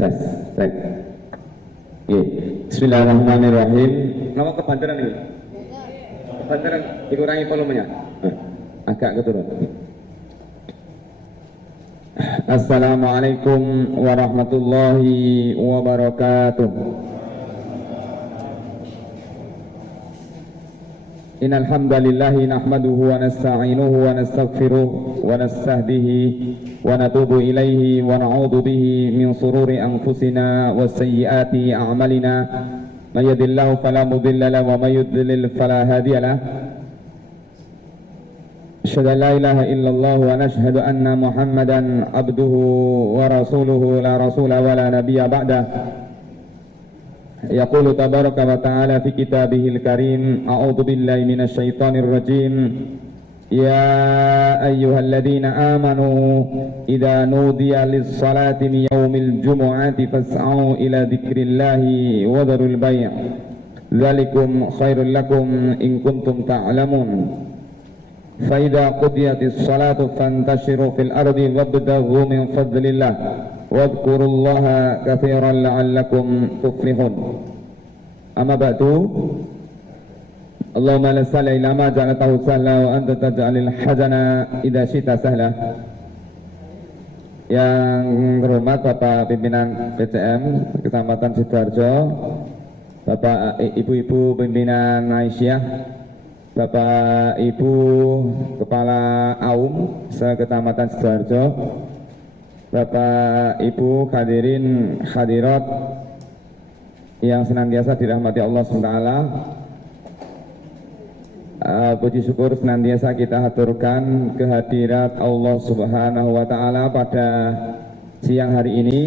Tes, tes. Oke. Bismillahirrahmanirrahim. Nama kebanteran ini? Kebanteran dikurangi volumenya. Agak keturun. Assalamualaikum warahmatullahi wabarakatuh. Innal hamdalillahi nahmaduhu wa nasta'inuhu wa nastaghfiruh wa nastahdihi wa natubu ilaihi wa na'udzu bihi min sururi anfusina wa sayyiati a'malina may yahdihillahu fala mudilla lahu wa may yudlil fala hadiya lahu asyhadu an la ilaha illallah wa nashhadu anna muhammadan abduhu wa rasuluhu la rasula wa la nabiyya ba'dah. Yaqulu tabaraka wa ta'ala fi kitabihil karim, a'udzu billahi minasy syaithanir rajim. Ya ayyuhalladzina amanu idza nudiya lis-salati min yaumil jumu'ati fas'au ila dzikrillahi wa dharul bai'. Dzalikum khairul lakum in kuntum ta'lamun. Fa idza qudiyatis salatu fantashiru fil ardi wabtaghu min fadlillah. Wadhkurullaha katsiran la'allakum tuflihun. Amma ba'du. Allahumma la sahla illa ma ja'altahu sahla wa anta taj'alul hazana idza syi'ta sahla. Yang terhormat Bapak Pimpinan PCM Kecamatan Sidoarjo, Bapak Ibu-ibu pimpinan Aisyah, Bapak Ibu Kepala AUM se-Kecamatan Sidoarjo, Bapak Ibu hadirin hadirat yang senantiasa dirahmati Allah SWT. Puji syukur senantiasa kita haturkan kehadirat Allah Subhanahu wa Ta'ala pada siang hari ini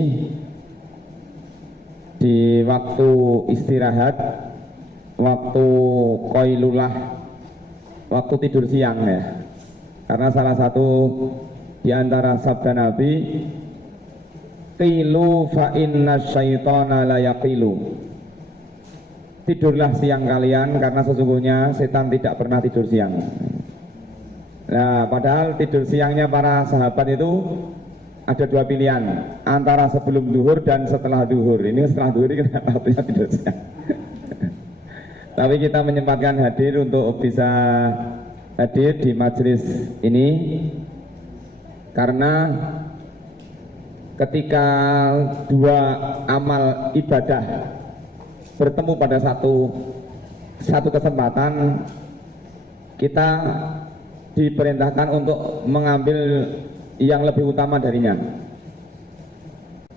di waktu istirahat, waktu qailulah, waktu tidur siang ya. Karena salah satu di antara sabda Nabi, qilu fa inna syaitana la yaqilu. Tidurlah siang kalian karena sesungguhnya setan tidak pernah tidur siang. Nah, padahal tidur siangnya para sahabat itu ada dua pilihan, antara sebelum duhur dan setelah duhur. Ini setelah duhur ini kenapa waktunya tidur siang? Tapi kita menyempatkan hadir untuk bisa hadir di majelis ini karena ketika dua amal ibadah bertemu pada satu kesempatan, kita diperintahkan untuk mengambil yang lebih utama darinya.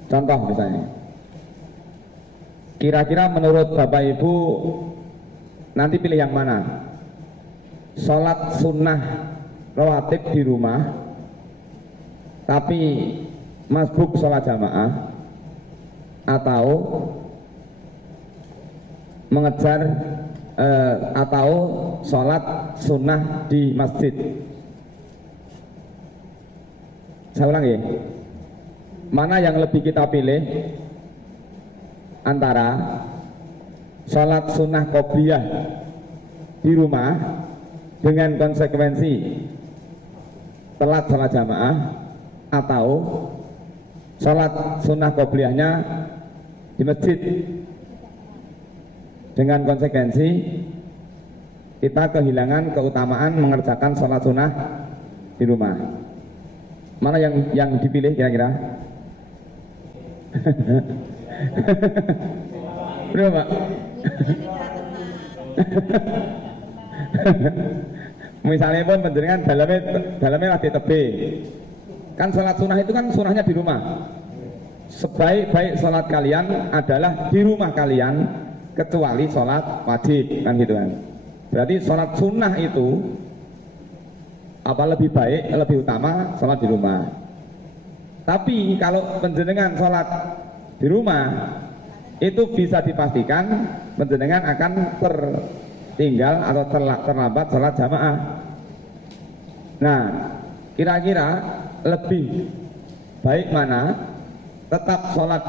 Contoh misalnya, kira-kira menurut Bapak Ibu nanti pilih yang mana? Sholat sunnah rawatib di rumah tapi masbuk sholat jamaah, atau mengejar atau sholat sunnah di masjid. Saya ulang ya, mana yang lebih kita pilih antara sholat sunnah qobliyah di rumah dengan konsekuensi telat sholat jamaah, atau sholat sunnah qobliyahnya di masjid dengan konsekuensi kita kehilangan keutamaan mengerjakan sholat sunnah di rumah. Mana yang dipilih kira-kira? Berapa Pak? Misalnya pun penjenengan dalamnya lagi tebe, kan sholat sunnah itu kan sunnahnya di rumah. Sebaik-baik sholat kalian adalah di rumah kalian, kecuali sholat wajib, kan gitu kan. Berarti sholat sunnah itu apa lebih baik, lebih utama sholat di rumah. Tapi kalau penjenengan sholat di rumah, itu bisa dipastikan penjenengan akan tertinggal atau terlambat sholat jamaah. Nah, kira-kira lebih baik mana? Tetap sholat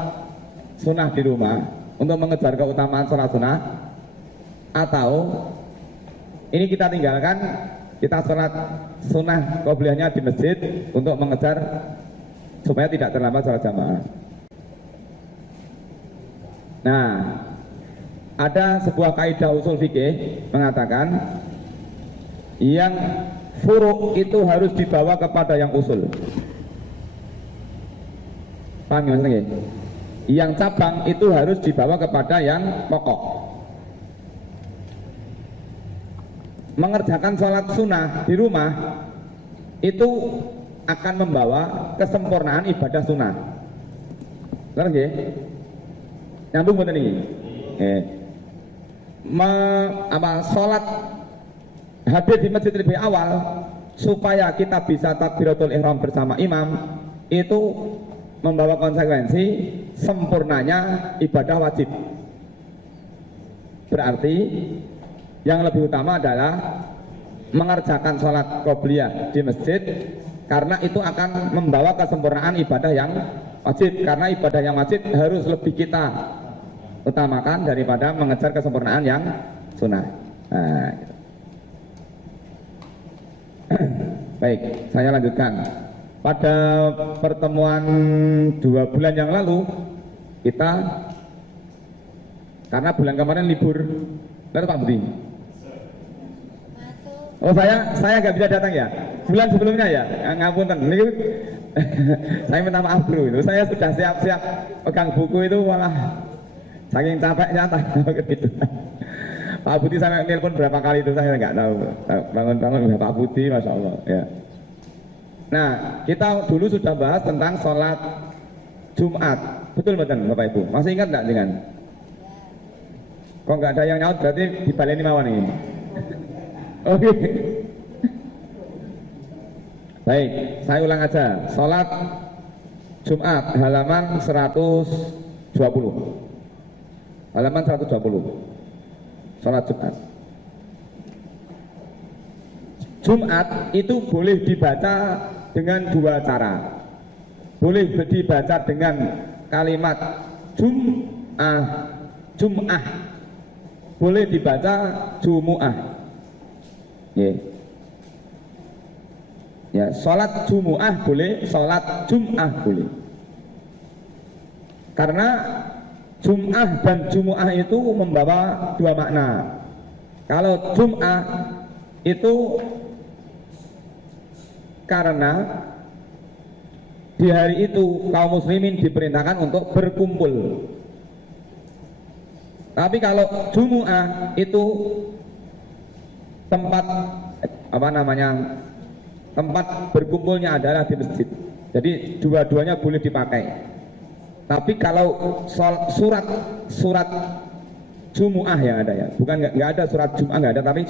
sunnah di rumah untuk mengejar keutamaan sholat sunnah, atau ini kita tinggalkan, kita sholat sunnah qobliyahnya di masjid untuk mengejar supaya tidak terlambat sholat jamaah. Nah, ada sebuah kaidah usul fikih mengatakan yang furu' itu harus dibawa kepada yang usul. Paham ya maksudnya? Yang cabang itu harus dibawa kepada yang pokok. Mengerjakan sholat sunnah di rumah itu akan membawa kesempurnaan ibadah sunnah. Benar nggih? Nyambung mboten niki? Sholat hadir di masjid lebih awal supaya kita bisa takbiratul ihram bersama imam itu membawa konsekuensi sempurnanya ibadah wajib. Berarti yang lebih utama adalah mengerjakan sholat qobliyah di masjid karena itu akan membawa kesempurnaan ibadah yang wajib, karena ibadah yang wajib harus lebih kita utamakan daripada mengejar kesempurnaan yang sunnah. Nah, gitu. Baik, saya lanjutkan. Pada pertemuan 2 bulan yang lalu kita, karena bulan kemarin libur, benar Pak Budi? Oh saya nggak bisa datang ya. Bulan sebelumnya ya, ngapunten. Ini saya minta maaf bro. Saya sudah siap-siap pegang buku itu malah saking capeknya gitu. Pak Budi sampai nelpon berapa kali itu saya nggak tahu. Bangun-bangun Pak Budi, masya Allah. Ya. Nah, kita dulu sudah bahas tentang sholat Jumat. Betul betul Bapak Ibu. Masih ingat nggak dengan? Kok nggak ada yang nyaut berarti dibaleni mawon ini. Oke. Baik, saya ulang aja. Sholat Jumat halaman 120. Halaman 120. Sholat Jumat. Jumat itu boleh dibaca dengan 2 cara. Boleh dibaca dengan kalimat Jum'ah. Boleh dibaca Jumu'ah. Ya, sholat Jumu'ah boleh, sholat Jum'ah boleh. Karena Jum'ah dan Jumu'ah itu membawa 2 makna. Kalau Jum'ah itu karena di hari itu kaum muslimin diperintahkan untuk berkumpul. Tapi kalau Jumu'ah itu tempat tempat berkumpulnya adalah di masjid. Jadi dua-duanya boleh dipakai. Tapi kalau surat Jumu'ah yang ada ya, bukan nggak ada surat Jum'ah nggak ada, tapi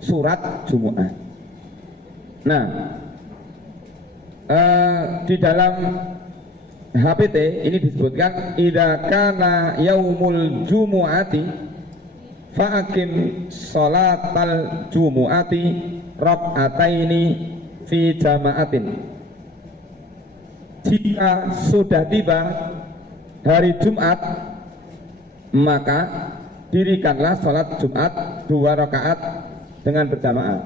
surat Jumu'ah. Nah, di dalam HPT ini disebutkan idza kana yaumul jumu'ati fa'akim sholatal jumu'ati rak'ataini fi jama'atin. Jika sudah tiba hari Jumat, maka dirikanlah sholat Jumat 2 rakaat dengan berjamaah.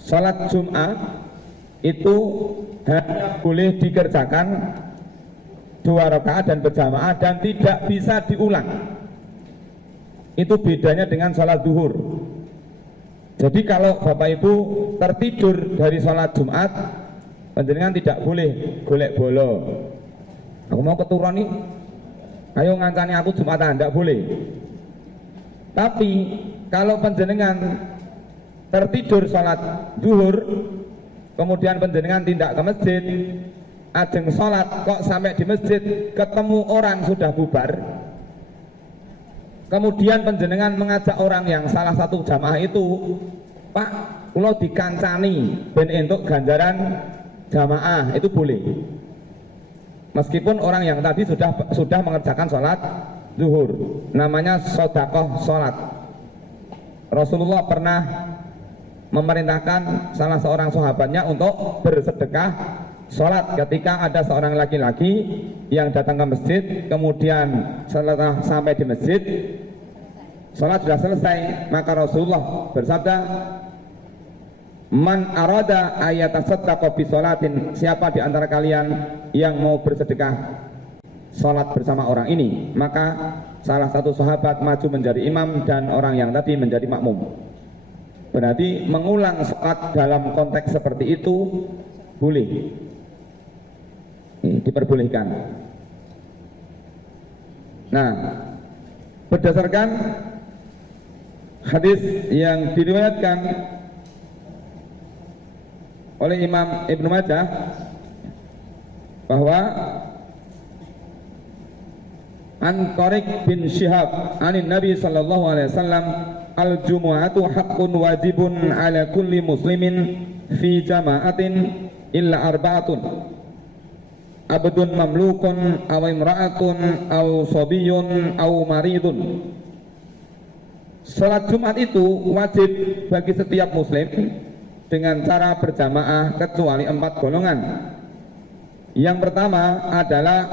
Sholat Jumat itu hanya boleh dikerjakan 2 rakaat dan berjamaah dan tidak bisa diulang. Itu bedanya dengan sholat zuhur. Jadi kalau Bapak Ibu tertidur dari sholat Jumat, panjenengan tidak boleh golek bolo. Aku mau keturun nih, ayo ngancani aku Jumatan, tidak boleh. Tapi kalau panjenengan tertidur sholat zuhur, kemudian panjenengan tindak ke masjid, ajeng sholat kok sampai di masjid ketemu orang sudah bubar, kemudian panjenengan mengajak orang yang salah satu jamaah itu, Pak, kula dikancani ben entuk ganjaran jamaah, itu boleh. Meskipun orang yang tadi sudah mengerjakan sholat zuhur, namanya sodakoh sholat. Rasulullah pernah memerintahkan salah seorang sahabatnya untuk bersedekah sholat ketika ada seorang laki-laki yang datang ke masjid, kemudian setelah sampai di masjid sholat sudah selesai, maka Rasulullah bersabda, man arada ayatasaddaqa bi sholatin, siapa di antara kalian yang mau bersedekah sholat bersama orang ini, maka salah satu sahabat maju menjadi imam dan orang yang tadi menjadi makmum. Berarti mengulang sholat dalam konteks seperti itu boleh, diperbolehkan. Nah, berdasarkan hadis yang diriwayatkan oleh Imam Ibnu Majah bahwa an Tariq bin Syihab anin Nabi sallallahu alaihi wasallam al-jumu'atu haqqun wajibun ala kulli muslimin fi jama'atin illa arba'atun abdun mamlukun aw imra'atun aw sabiyun aw maridun. Salat Jumat itu wajib bagi setiap muslim dengan cara berjamaah kecuali 4 golongan. Yang pertama adalah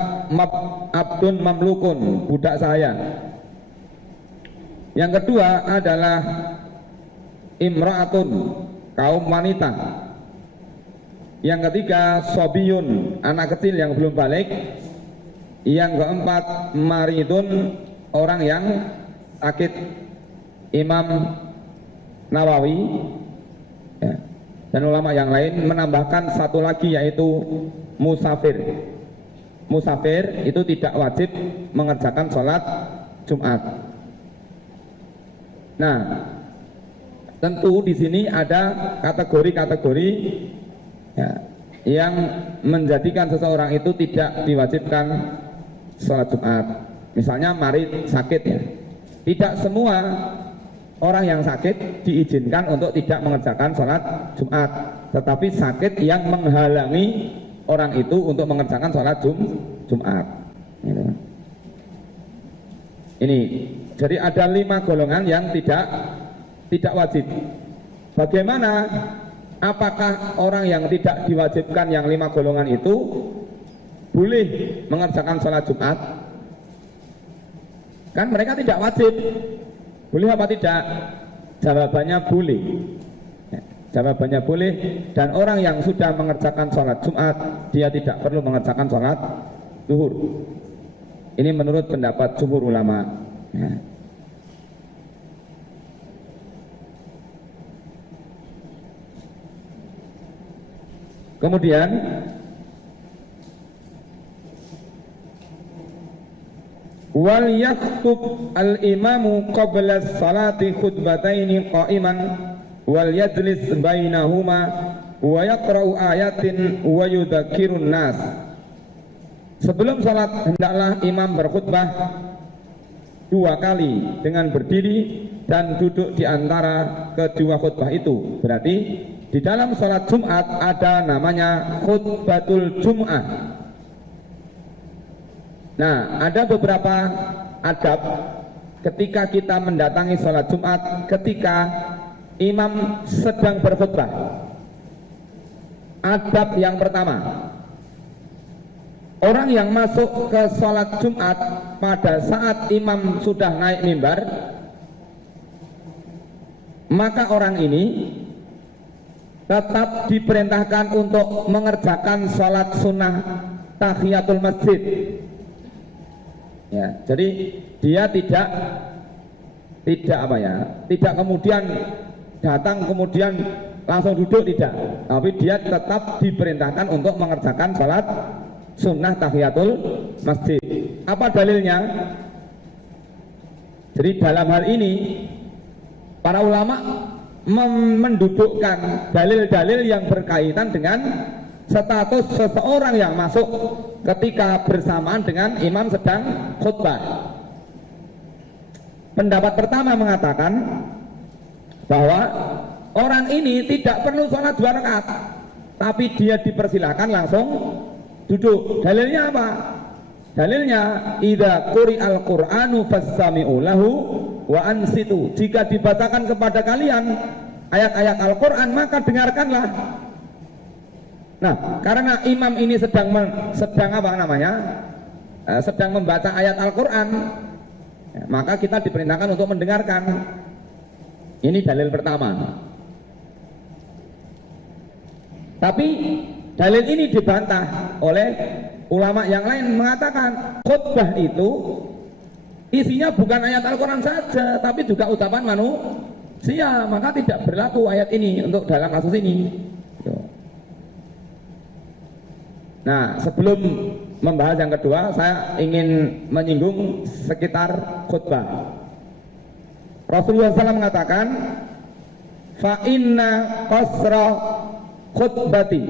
abdun mamlukun, budak sahaya. Yang kedua adalah imra'atun, kaum wanita. Yang ketiga sobiyun, anak kecil yang belum balik. Yang keempat maridun, orang yang sakit. Imam Nawawi ya, dan ulama yang lain menambahkan satu lagi, yaitu musafir. Musafir itu tidak wajib mengerjakan sholat Jumat. Nah, tentu di sini ada kategori-kategori ya, yang menjadikan seseorang itu tidak diwajibkan sholat Jumat. Misalnya marid, sakit ya. Tidak semua orang yang sakit diizinkan untuk tidak mengerjakan sholat Jumat, tetapi sakit yang menghalangi orang itu untuk mengerjakan sholat Jumat. Ini, jadi ada 5 golongan yang tidak wajib. Bagaimana? Apakah orang yang tidak diwajibkan yang 5 golongan itu boleh mengerjakan sholat Jumat? Kan mereka tidak wajib. Boleh apa tidak? Jawabannya boleh. Jawabannya boleh. Dan orang yang sudah mengerjakan sholat Jumat, dia tidak perlu mengerjakan sholat zuhur. Ini menurut pendapat jumhur ulama. Kemudian wal yaktub al-imamu qabla salati khutbataini qa'iman wal yajlis bainahuma wa yaqra'u ayatin wa yudzakkirun nas. Sebelum salat hendaklah imam berkhutbah 2 kali dengan berdiri dan duduk di antara kedua khutbah itu. Berarti di dalam salat Jumat ada namanya khutbatul Jum'ah. Nah, ada beberapa adab ketika kita mendatangi sholat Jumat ketika imam sedang berkhutbah. Adab yang pertama, orang yang masuk ke sholat Jumat pada saat imam sudah naik mimbar, maka orang ini tetap diperintahkan untuk mengerjakan sholat sunnah tahiyatul masjid. Ya, jadi dia tidak kemudian datang kemudian langsung duduk, tidak, tapi dia tetap diperintahkan untuk mengerjakan sholat sunnah tahiyatul masjid. Apa dalilnya? Jadi dalam hal ini para ulama mendudukkan dalil-dalil yang berkaitan dengan status seseorang yang masuk ketika bersamaan dengan imam sedang khutbah. Pendapat pertama mengatakan bahwa orang ini tidak perlu sholat 2 rakaat, tapi dia dipersilahkan langsung duduk. Dalilnya apa? Dalilnya idza quri'al qur'anu fastami'u lahu wa ansitu. Jika dibacakan kepada kalian ayat-ayat Al-Qur'an, maka dengarkanlah. Nah, karena imam ini sedang membaca ayat Al-Quran, maka kita diperintahkan untuk mendengarkan. Ini dalil pertama. Tapi dalil ini dibantah oleh ulama yang lain mengatakan khutbah itu isinya bukan ayat Al-Quran saja, tapi juga ucapan manusia, maka tidak berlaku ayat ini untuk dalam kasus ini. Nah, sebelum membahas yang kedua, saya ingin menyinggung sekitar khutbah. Rasulullah SAW mengatakan, fa inna qasra khutbati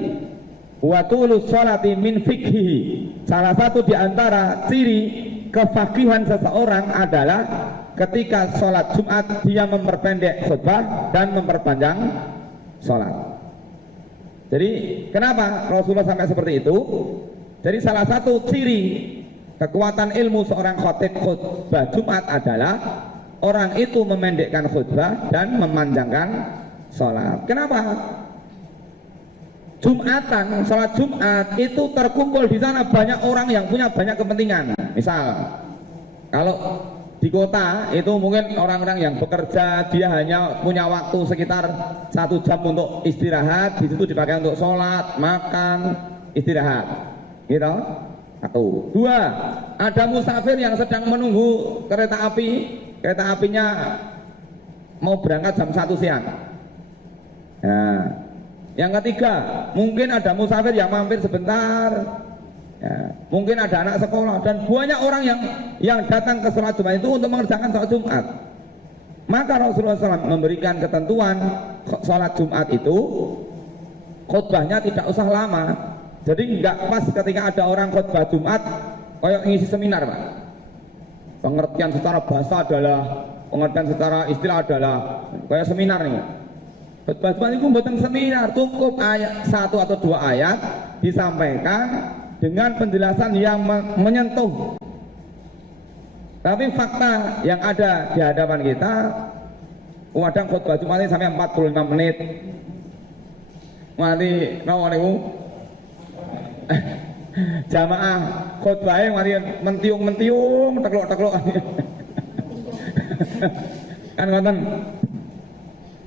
wa tulus sholati min fikhihi. Salah satu di antara ciri kefakihan seseorang adalah ketika sholat Jumat dia memperpendek khutbah dan memperpanjang sholat. Jadi kenapa Rasulullah sampai seperti itu? Jadi salah satu ciri kekuatan ilmu seorang khatib khutbah Jumat adalah orang itu memendekkan khutbah dan memanjangkan sholat. Kenapa? Jumatan, sholat Jumat itu terkumpul di sana banyak orang yang punya banyak kepentingan. Misal, kalau di kota itu mungkin orang-orang yang bekerja, dia hanya punya waktu sekitar 1 jam untuk istirahat, di situ dipakai untuk sholat, makan, istirahat, gitu. 1. 2, ada musafir yang sedang menunggu kereta api, kereta apinya mau berangkat jam 1 siang. Nah, yang ketiga, mungkin ada musafir yang mampir sebentar. Ya, mungkin ada anak sekolah dan banyak orang yang datang ke sholat Jumat itu untuk mengerjakan sholat Jumat. Maka Rasulullah SAW memberikan ketentuan sholat Jumat itu khutbahnya tidak usah lama. Jadi nggak pas ketika ada orang khutbah Jumat kayak ngisi seminar, Pak. Pengertian secara bahasa adalah, pengertian secara istilah adalah kayak seminar nih. Khutbah Jumat itu bukan seminar, cukup ayat 1 atau 2 ayat disampaikan dengan penjelasan yang menyentuh. Tapi fakta yang ada di hadapan kita, kadang khutbah Jumat ini sampai 45 menit. Mari jamaah khutbahnya mari mentiung, teklok. Kan ngoten.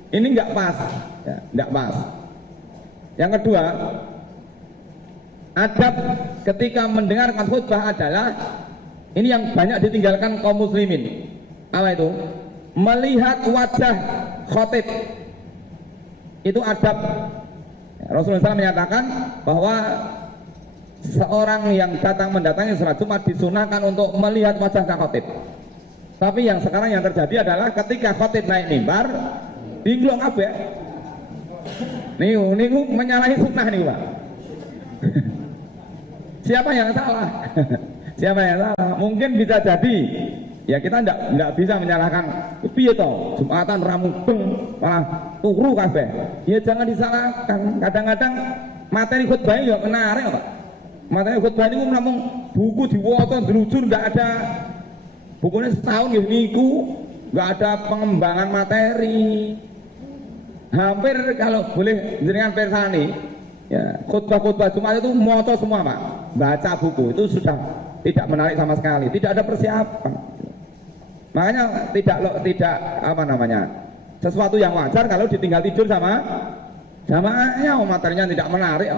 Ini enggak pas. Ya, enggak pas. Yang kedua, adab ketika mendengarkan khutbah adalah ini yang banyak ditinggalkan kaum muslimin. Apa itu? Melihat wajah khatib. Itu adab. Rasulullah SAW menyatakan bahwa seorang yang datang mendatangi sholat Jumat disunahkan untuk melihat wajah khatib. Tapi yang sekarang yang terjadi adalah ketika khatib naik mimbar, binglong kabeh. Niku menyalahi sunnah nih, Pak. Siapa yang salah? Siapa yang salah? Mungkin bisa jadi, ya kita tidak bisa menyalahkan. Piye toh? Jumatan ramubeng malah turu kabeh. Ya jangan disalahkan. Kadang-kadang materi khutbahnya ya menarik, Pak. Materi khutbah ini namun buku diwaca delujur, nggak ada bukunya setahun gitu niku, nggak ada pengembangan materi. Hampir kalau boleh jenengan persani, ya khutbah-khutbah Jumat itu moto semua, Pak. Baca buku itu sudah tidak menarik sama sekali, tidak ada persiapan. Makanya tidak apa namanya, sesuatu yang wajar kalau ditinggal tidur sama jamaahnya, materinya tidak menarik.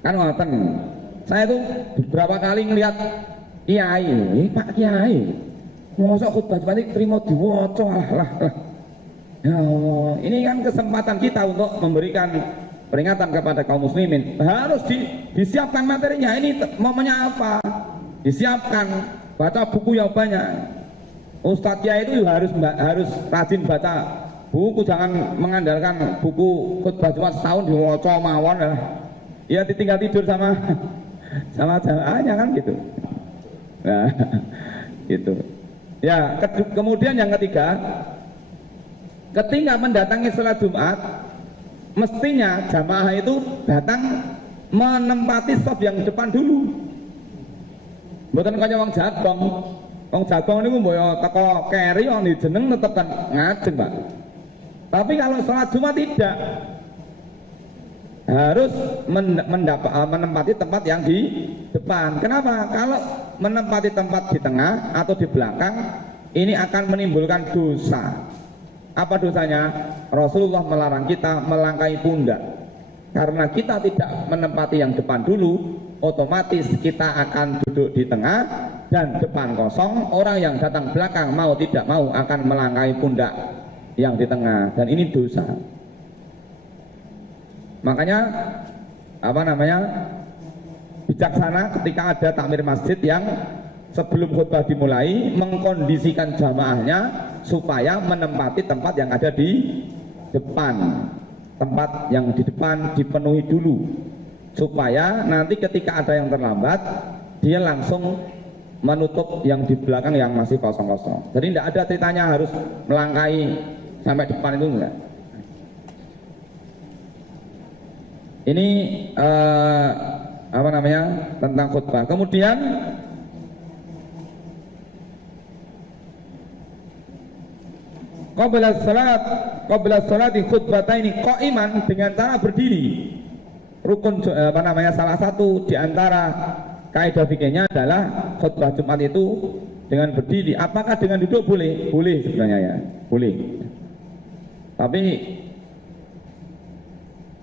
Kan ngoten. Saya tuh beberapa kali ngelihat kiai, Pak Kiai, mosok khutbah Jumat terima diwaca lah. Ya Allah, ini kan kesempatan kita untuk memberikan peringatan kepada kaum muslimin. Harus disiapkan materinya. Ini momennya apa? Disiapkan, baca buku yang banyak. Ustadz Kiai itu harus rajin baca buku, jangan mengandalkan buku khutbah Jumat setahun diwaca mawon lah. Ya ditinggal tidur sama jamaahnya kan gitu. Nah, gitu. Ya, kemudian yang ketiga, ketika mendatangi sholat Jumat, mestinya jamaah itu datang menempati shaf yang depan dulu. Mboten kaya wong jagong. Wong jagong niku mboyo teko keri wong jeneng tetep ngajeng, Pak. Tapi kalau sholat Jumat tidak, harus menempati tempat yang di depan. Kenapa? Kalau menempati tempat di tengah atau di belakang, ini akan menimbulkan dosa. Apa dosanya? Rasulullah melarang kita melangkahi pundak. Karena kita tidak menempati yang depan dulu, otomatis kita akan duduk di tengah dan depan kosong. Orang yang datang belakang mau tidak mau akan melangkahi pundak yang di tengah, dan ini dosa. Makanya bijaksana ketika ada takmir masjid yang sebelum khutbah dimulai mengkondisikan jamaahnya supaya menempati tempat yang ada di depan. Tempat yang di depan dipenuhi dulu, supaya nanti ketika ada yang terlambat dia langsung menutup yang di belakang yang masih kosong-kosong. Jadi tidak ada ceritanya harus melangkahi sampai depan, itu enggak. Ini tentang khutbah. Kemudian qabla salati khutbataini qa'iman, dengan cara berdiri. Rukun salah satu di antara kaidah fikihnya adalah khutbah Jumat itu dengan berdiri. Apakah dengan duduk boleh? Boleh sebenarnya ya, boleh. Tapi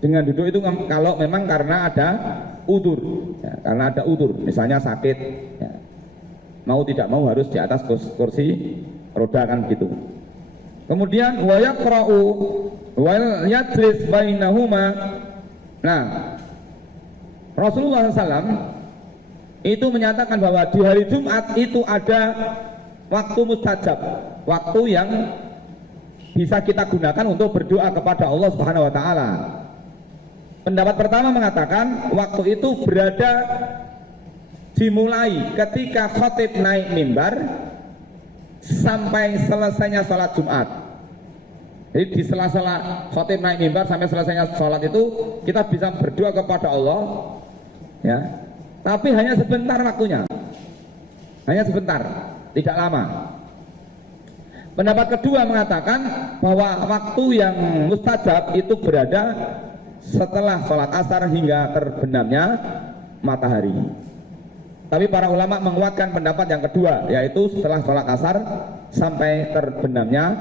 dengan duduk itu kalau memang karena ada udzur, ya, karena ada udzur, misalnya sakit, ya, mau tidak mau harus di atas kursi roda kan gitu. Kemudian wa yaqra'u wal yajlis bainahuma. Nah, Rasulullah SAW itu menyatakan bahwa di hari Jumat itu ada waktu mustajab, waktu yang bisa kita gunakan untuk berdoa kepada Allah Subhanahu wa taala. Pendapat pertama mengatakan waktu itu berada dimulai ketika khatib naik mimbar sampai selesainya sholat Jumat. Jadi di sela-sela khatib naik mimbar sampai selesainya sholat itu kita bisa berdoa kepada Allah, ya. Tapi hanya sebentar waktunya, hanya sebentar, tidak lama. Pendapat kedua mengatakan bahwa waktu yang mustajab itu berada setelah sholat asar hingga terbenamnya matahari. Tapi para ulama menguatkan pendapat yang kedua, yaitu setelah sholat asar sampai terbenamnya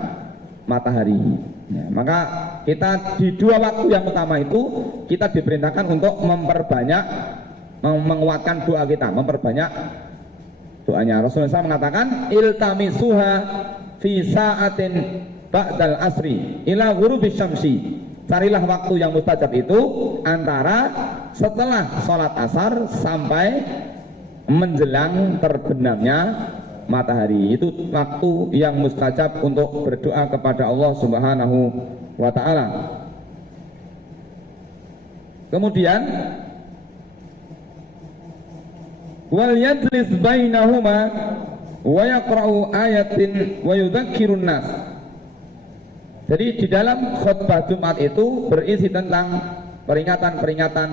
matahari. Ya, maka kita di dua waktu yang utama itu kita diperintahkan untuk menguatkan doa kita, memperbanyak doanya. Rasulullah SAW mengatakan iltamisuha fi sa'atin ba'dal asri ila ghurubi syamsi. Carilah waktu yang mustajab itu antara setelah sholat asar sampai menjelang terbenamnya matahari. Itu waktu yang mustajab untuk berdoa kepada Allah Subhanahu wa ta'ala. Kemudian wal yajlis bainahuma wa yaqra'u ayatin wa yudzakkirun nas. Jadi di dalam khutbah Jumat itu berisi tentang peringatan-peringatan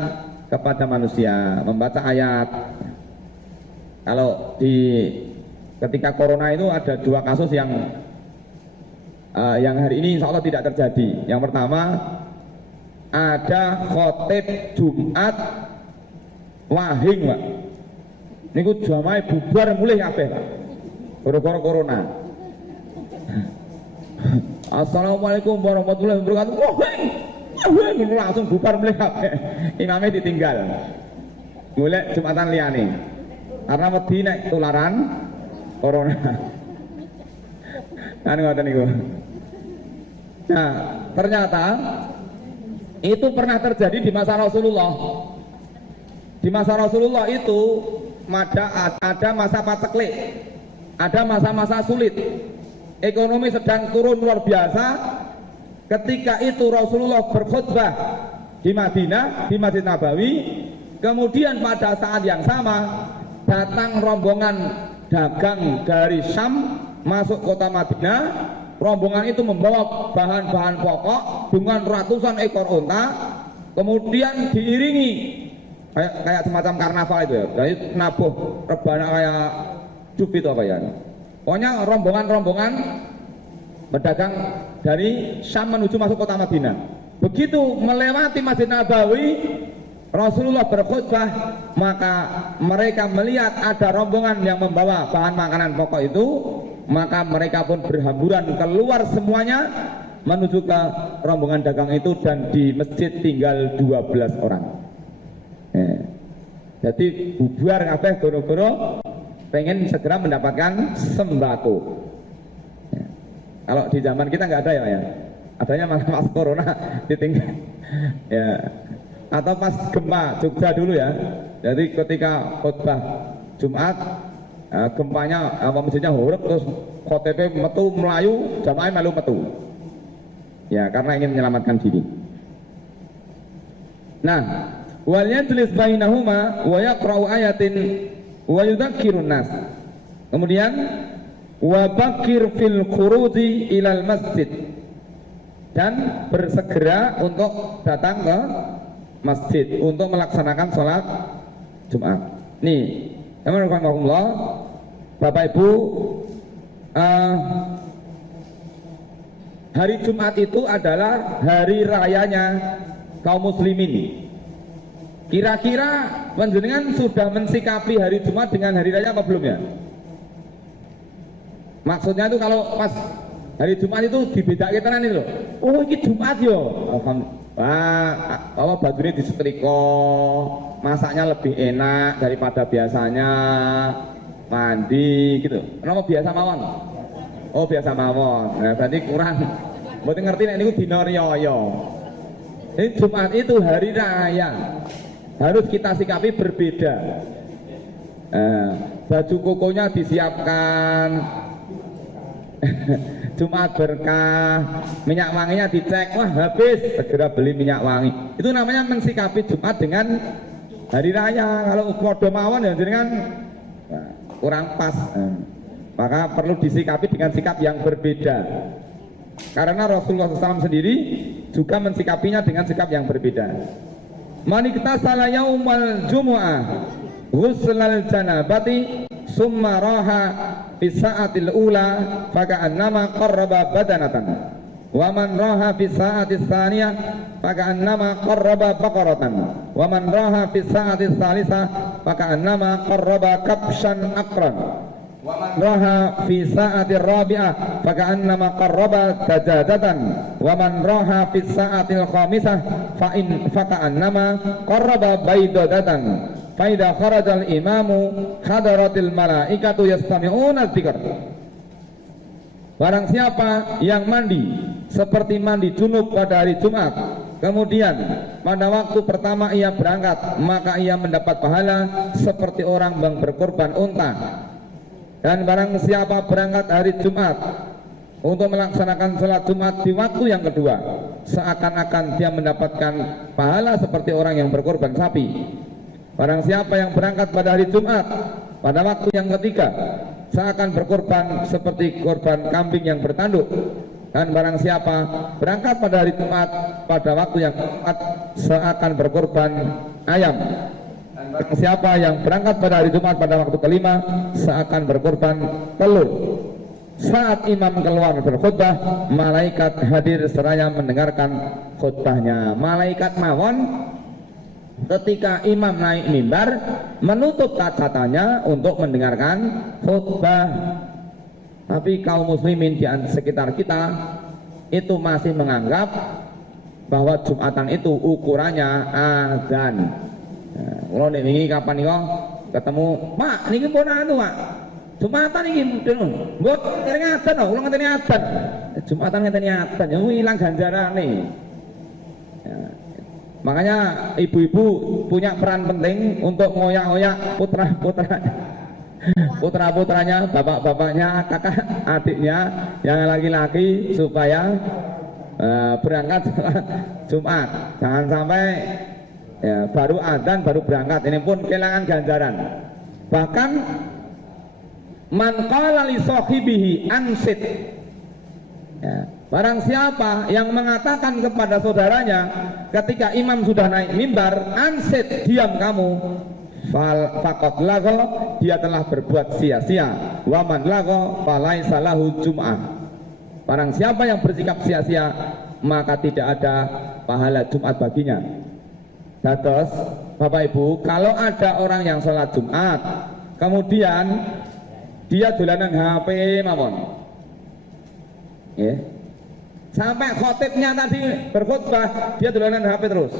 kepada manusia, membaca ayat. Kalau ketika corona itu ada dua kasus yang hari ini insya Allah tidak terjadi. Yang pertama ada khotib Jumat wahing, Pak. Niku jamaah bubar mulih kabeh, Pak. Gara-gara corona. Assalamualaikum warahmatullahi wabarakatuh. Wahing langsung bubar mulih kabeh. Imamnya ditinggal. Golek Jumatan liyane. Karena wedi nek tularan corona. Kan ngoten niku. Nah, ternyata itu pernah terjadi di masa Rasulullah. Di masa Rasulullah itu ada masa paceklik, ada masa-masa sulit. Ekonomi sedang turun luar biasa. Ketika itu Rasulullah berkhutbah di Madinah, di Masjid Nabawi. Kemudian pada saat yang sama datang rombongan dagang dari Syam masuk kota Madinah. Rombongan itu membawa bahan-bahan pokok dengan ratusan ekor unta, kemudian diiringi kayak semacam karnaval itu ya, jadi nabuh rebana kayak cubit apa ya. Pokoknya rombongan-rombongan berdagang dari Syam menuju masuk kota Madinah. Begitu melewati Masjid Nabawi, Rasulullah berkhutbah, maka mereka melihat ada rombongan yang membawa bahan makanan pokok itu, maka mereka pun berhamburan keluar semuanya menuju ke rombongan dagang itu dan di masjid tinggal 12 orang. Jadi bubar kabeh goro-goro pengen segera mendapatkan sembako. Kalau di zaman kita nggak ada ya, adanya malah pas corona ditinggal. Ya. Atau pas gempa Jogja dulu ya. Jadi ketika khotbah Jumat, gempanya masjidnya horep terus khotibnya metu melayu, jamaah malu metu. Ya, karena ingin menyelamatkan diri. Nah, wal yajlis bainahuma wa yaqra'u ayatin wa yudzakkirun nas. Kemudian wa bakir fil khuruji ilal masjid, dan bersegera untuk datang ke masjid untuk melaksanakan sholat Jumat. Nih, teman-teman, Bapak Ibu, hari Jumat itu adalah hari rayanya kaum muslimin. Kira-kira panjenengan sudah mensikapi hari Jumat dengan hari raya apa belum ya? Maksudnya itu kalau pas hari Jumat itu dibedakan tenan itu loh. Oh, ini Jumat yo. Alhamdulillah. Kalau bajunya disetrika, masaknya lebih enak daripada biasanya, mandi gitu. Kenapa biasa mawon? Oh, biasa mawon. Nah, berarti kurang. Mboten ngerti nek niku dina riyaya. Jadi Jumat itu hari raya. Harus kita sikapi berbeda. Baju kokonya disiapkan. Jumat berkah, minyak wanginya dicek, wah habis, segera beli minyak wangi. Itu namanya mensikapi Jumat dengan hari raya. Kalau podo mawon ya jenengan kurang pas. Maka perlu disikapi dengan sikap yang berbeda. Karena Rasulullah SAW sendiri juga mensikapinya dengan sikap yang berbeda. Man iktasala yaumal jumu'ah ghusnal janabati summa raha fi sa'atil ula faka'annama qarraba badanatan wa man raha fi sa'atis tsaniyah faka'annama qarraba baqaratan wa man raha fi sa'atis tsalisah faka'annama qarraba kabshan aqran wa man raha fi sa'atir rabi'ah faka'annama qarraba dajajatan wa man raha fi sa'atil khamisah faka'annama qarraba baydatan. Faida kharajal imamu hadaratil malaikatu yastami'una dzikr. Barang siapa yang mandi seperti mandi junub pada hari Jumat, kemudian pada waktu pertama ia berangkat, maka ia mendapat pahala seperti orang yang berkorban unta. Dan barang siapa berangkat hari Jumat untuk melaksanakan sholat Jumat di waktu yang kedua, seakan-akan dia mendapatkan pahala seperti orang yang berkorban sapi. Barang siapa yang berangkat pada hari Jumat pada waktu yang ketiga, seakan berkorban seperti korban kambing yang bertanduk. Dan barang siapa berangkat pada hari Jumat pada waktu yang keempat, seakan berkorban ayam. Dan barang siapa yang berangkat pada hari Jumat pada waktu kelima, seakan berkorban telur. Saat imam keluar berkhutbah, malaikat hadir seraya mendengarkan khutbahnya. Malaikat mawon ketika imam naik mimbar menutup kacatanya untuk mendengarkan khutbah. Tapi kaum muslimin di sekitar kita itu masih menganggap bahwa Jumatan itu ukurannya azan. Kalau ini kapan nih ketemu Pak niki pun anu Pak Jumatan niki mbok ngene azan lho, kula ngenteni azan. Jumatan ngenteni azan ya ilang ganjarane. Makanya ibu-ibu punya peran penting untuk ngoyak-ngoyak putra-putranya, bapak-bapaknya, kakak adiknya yang laki-laki supaya berangkat Jumat. Jangan sampai ya, baru adzan baru berangkat, ini pun kehilangan ganjaran. Bahkan man qala li sahibihi ansit, ya, barang siapa yang mengatakan kepada saudaranya ketika imam sudah naik mimbar, ansit, diam kamu, faqad lagha, dia telah berbuat sia-sia. Wa man lagha falaisa lahu jum'ah. Barang siapa yang bersikap sia-sia, maka tidak ada pahala Jumat baginya. Terus Bapak Ibu, kalau ada orang yang sholat Jumat kemudian dia dolanan HP mawon, ya, Sampai khotibnya tadi berkhutbah, dia dolanan HP terus.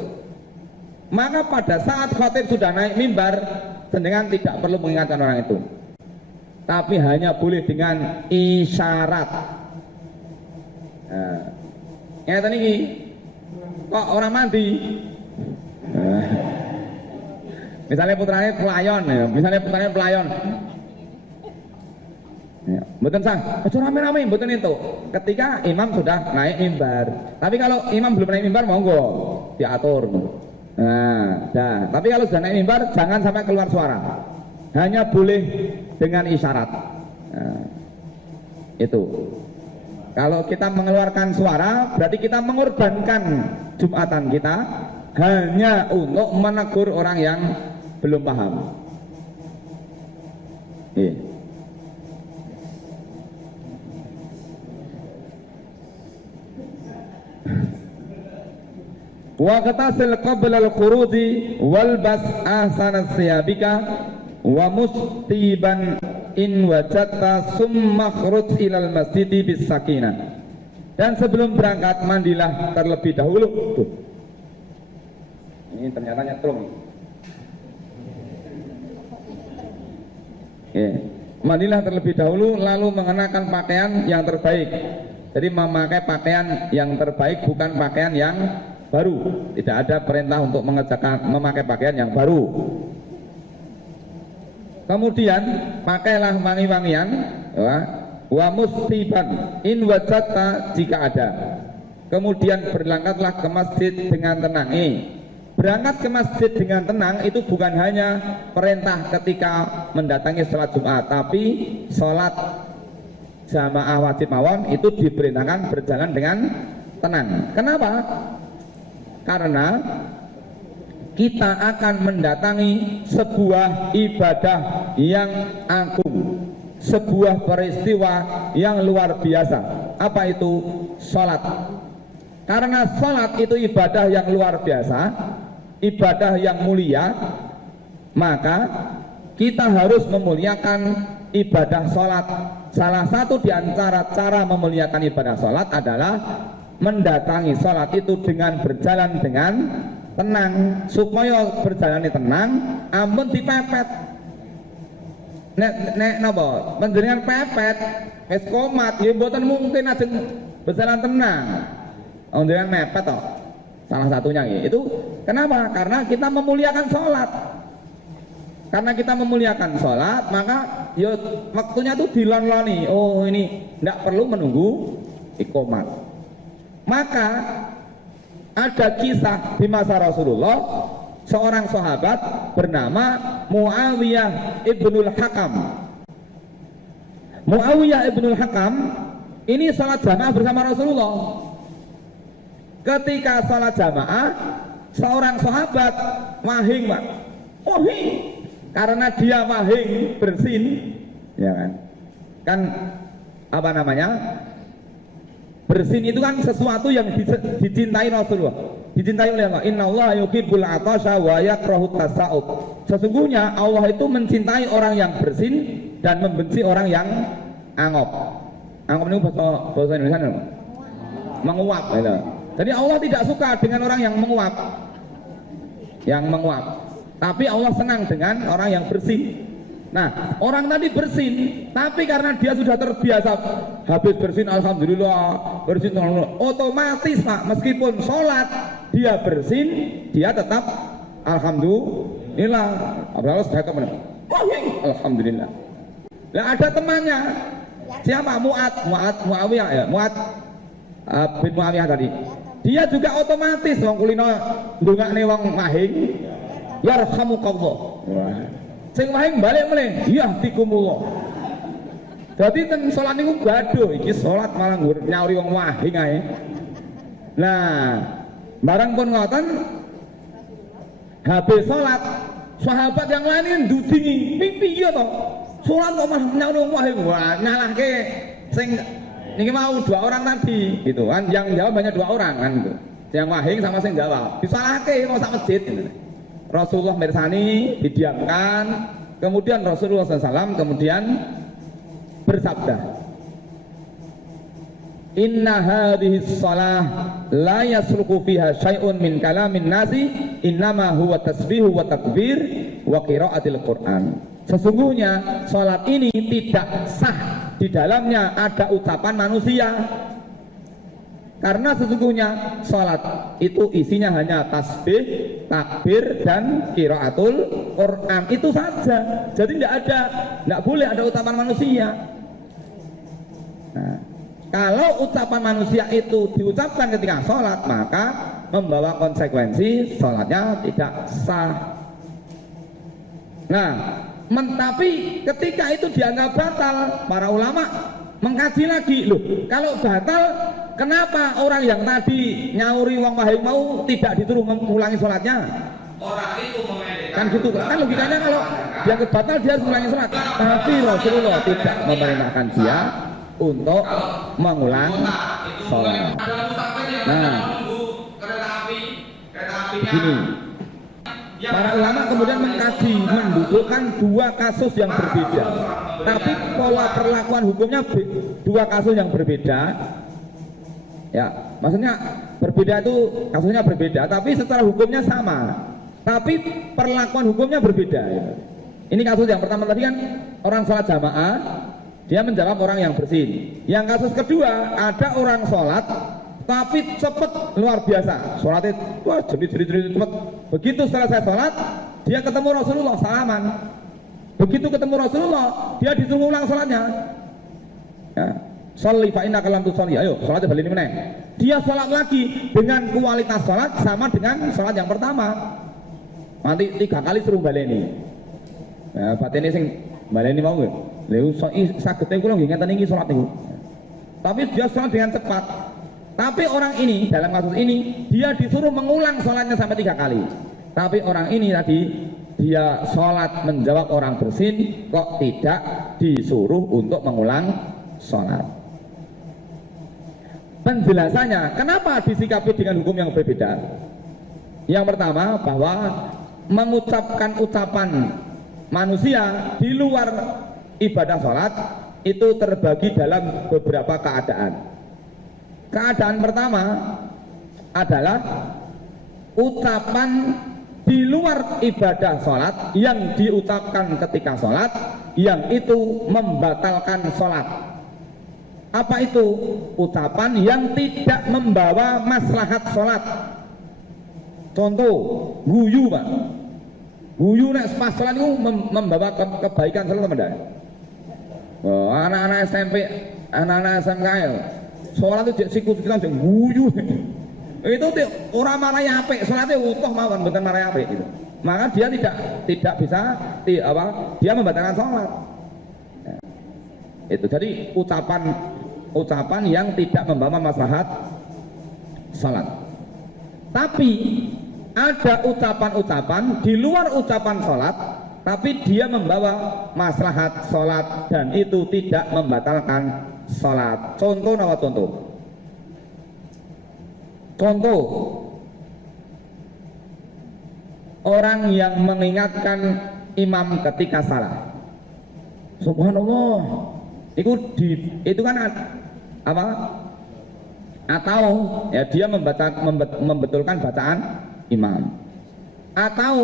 Maka pada saat khotib sudah naik mimbar, jenengan tidak perlu mengingatkan orang itu, tapi hanya boleh dengan isyarat. Nah, ngeten iki kok orang mandi. Nah, misalnya putranya pelayon, ya. Misalnya putranya pelayon. Ya, mboten sah, aja rame-rame, mboten itu. Ketika imam sudah naik mimbar. Tapi kalau imam belum naik mimbar, monggo diatur. Nah, dah. Tapi kalau sudah naik mimbar, jangan sampai keluar suara. Hanya boleh dengan isyarat. Nah, itu. Kalau kita mengeluarkan suara, berarti kita mengorbankan Jumatan kita hanya untuk menegur orang yang belum paham. Iya. Wa qatasil qabla al-khurudi wal bas ahsana siyabika wa mustiban in wajadta summa khruj ilal masjidi bis sakinah. Dan sebelum berangkat mandilah terlebih dahulu. Tuh. Ini ternyata nyetrum. Mandilah terlebih dahulu lalu mengenakan pakaian yang terbaik. Jadi memakai pakaian yang terbaik, bukan pakaian yang baru. Tidak ada perintah untuk memakai pakaian yang baru. Kemudian pakailah wangi-wangian, ya, wa mustiban in wajadta jika ada. Kemudian berangkatlah ke masjid dengan tenang. Berangkat ke masjid dengan tenang itu bukan hanya perintah ketika mendatangi sholat Jumat, tapi sholat jamaah wajib mawon itu diperintahkan berjalan dengan tenang. Kenapa? Karena kita akan mendatangi sebuah ibadah yang agung, sebuah peristiwa yang luar biasa. Apa itu? Sholat. Karena sholat itu ibadah yang luar biasa, ibadah yang mulia, maka kita harus memuliakan ibadah sholat. Salah satu di antara cara memuliakan ibadah sholat adalah mendatangi sholat itu dengan berjalan dengan tenang. Supaya berjalan tenang, ampun dipepet. Nek napa? Panjenengan pepet, wis komat, ya mboten mungkin ajeng berjalan tenang. Panjenengan mepet toh. Salah satunya itu. Kenapa? Karena kita memuliakan sholat. Karena kita memuliakan sholat, maka ya waktunya tuh dilon-loni. Oh, ini tidak perlu menunggu iqomat. Maka ada kisah di masa Rasulullah, seorang sahabat bernama Muawiyah ibnul Hakam. Muawiyah ibnul Hakam ini salat jamaah bersama Rasulullah. Ketika salat jamaah, seorang sahabat wahing, Pak. Wahing. Karena dia wahing bersin, ya kan? Kan apa namanya? Bersin itu kan sesuatu yang dicintai Rasulullah. Dicintai oleh Allah. Innallaha yuhibbul atasha wa yakrahu tasa'ub. Sesungguhnya Allah itu mencintai orang yang bersin dan membenci orang yang angop. Angop itu bahasa Indonesia apa? Menguap, gitu. Jadi Allah tidak suka dengan orang yang menguap. Yang menguap. Tapi Allah senang dengan orang yang bersin. Nah, orang tadi bersin, tapi karena dia sudah terbiasa habis bersin, alhamdulillah, bersin, alhamdulillah, otomatis Pak, meskipun sholat dia bersin, dia tetap alhamdulillah. Alhamdulillah sudah kemana? Alhamdulillah. Nah, ada temannya, siapa? Muawiyah ya, bin Muawiyah tadi. Dia juga otomatis wong kulino ndongakne wong mahing, yarhamukallah. Sing wahing balik meneh, yahdikumullah. Dadi ten salat niku gaduh, iki salat malah nyauri wong wahing ae. Nah, barang pun ngoten habis salat, sahabat yang lain ndudingi, piye to? Salat kok malah nyauri wong wahing. Wah, nyalahke sing niki mau dua orang tadi, gitu kan. Yang jawab hanya dua orang kan gitu. Yang wahing sama sing jawab. Disalahke mau sak masjid. Rasulullah mirsani, didiamkan, kemudian Rasulullah SAW kemudian bersabda, inna hadhihi shalah la yasluku fiha syai'un min kalamin nasi innama huwa tasbihu wa takbir wa qiraatil Qur'an. Sesungguhnya salat ini tidak sah di dalamnya ada ucapan manusia. Karena sesungguhnya salat itu isinya hanya tasbih, takbir dan qiraatul Quran, itu saja. Jadi tidak boleh ada ucapan manusia. Nah, kalau ucapan manusia itu diucapkan ketika salat, maka membawa konsekuensi salatnya tidak sah. Nah, tapi ketika itu dianggap batal, para ulama mengkaji lagi, loh kalau batal kenapa orang yang tadi nyauri wong wahai mau tidak disuruh mengulangi sholatnya? Orang itu kan gitu kan logikanya, kalau dianggap batal dia harus mengulangi sholat. Tapi Rasulullah tidak memerintahkan dia untuk mengulang sholat. Nah, begini, para ulama kemudian mengkaji, mendudukkan dua kasus yang berbeda, tapi pola perlakuan hukumnya dua kasus yang berbeda. Ya, maksudnya berbeda itu kasusnya berbeda, tapi secara hukumnya sama, tapi perlakuan hukumnya berbeda. Ya. Ini kasus yang pertama tadi kan orang sholat jamaah, dia menjawab orang yang bersin. Yang kasus kedua ada orang sholat tapi cepat luar biasa, sholatnya wah jerit cepat. Begitu selesai sholat, dia ketemu Rasulullah salaman. Begitu ketemu Rasulullah, dia disuruh ulang sholatnya. Ya. Sholli fa innaka lam tusolli. Ayo, sholatnya balik ini meneh. Dia sholat lagi dengan kualitas sholat sama dengan sholat yang pertama. Nanti 3 kali suruh baleni. Nah, batene sing baleni mau nggih. Lha saged kula nggih ngeten iki sholat niku. Tapi dia sholat dengan cepat. Tapi orang ini dalam kasus ini dia disuruh mengulang sholatnya sampai 3 kali. Tapi orang ini tadi dia sholat menjawab orang bersin, kok tidak disuruh untuk mengulang sholat. Penjelasannya kenapa disikapi dengan hukum yang berbeda. Yang pertama, bahwa mengucapkan ucapan manusia di luar ibadah sholat itu terbagi dalam beberapa keadaan. Keadaan pertama adalah ucapan di luar ibadah sholat yang diucapkan ketika sholat, yang itu membatalkan sholat. Apa itu? Ucapan yang tidak membawa maslahat sholat. Contoh, guyu Pak. Guyu nek pas sholat itu membawa kebaikan sholat teman-teman. Oh, anak-anak SMP, anak-anak SMK ya, sholat itu sikut-sikutan guyu. Itu orang marahi apik, sholatnya utuh mawon, bukan marahi apik gitu. Maka dia tidak bisa dia membatalkan sholat. Itu jadi ucapan yang tidak membawa maslahat salat. Tapi ada ucapan-ucapan di luar ucapan salat, tapi dia membawa maslahat salat dan itu tidak membatalkan salat. Contoh nama contoh. Contoh, orang yang mengingatkan imam ketika salah. Subhanallah. Itu kan apa? Atau ya dia membetulkan bacaan imam. Atau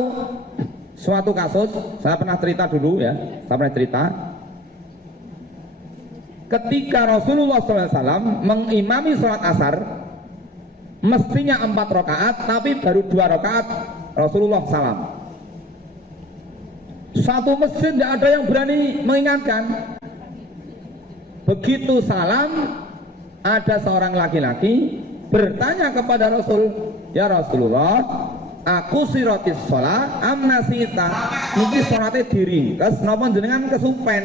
suatu kasus, saya pernah cerita dulu ya, ketika Rasulullah SAW mengimami sholat asar, mestinya 4 rakaat, tapi baru 2 rakaat Rasulullah salam. Satu masjid tidak ada yang berani mengingatkan. Begitu salam, ada seorang laki-laki bertanya kepada Rasul, ya Rasulullah, aku sirotis sholat amnasita, mungkin sholatnya diringkes napa jenengan kesupen.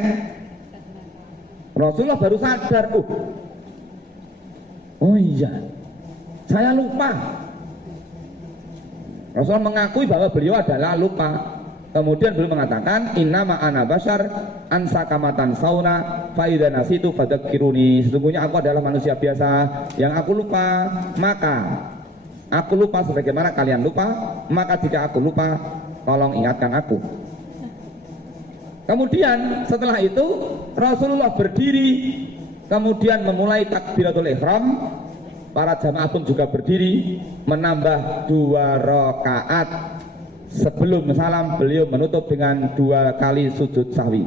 Rasulullah baru sadar, oh iya, saya lupa. Rasulullah mengakui bahwa beliau adalah lupa. Kemudian beliau mengatakan, innama ana basyar ansakamatan sauna faida nasitu fadzakiruni. Sesungguhnya aku adalah manusia biasa yang aku lupa, maka aku lupa sebagaimana kalian lupa, maka jika aku lupa tolong ingatkan aku. Kemudian setelah itu Rasulullah berdiri kemudian memulai takbiratul ihram, para jamaah pun juga berdiri menambah 2 rakaat. Sebelum salam beliau menutup dengan 2 kali sujud sahwi.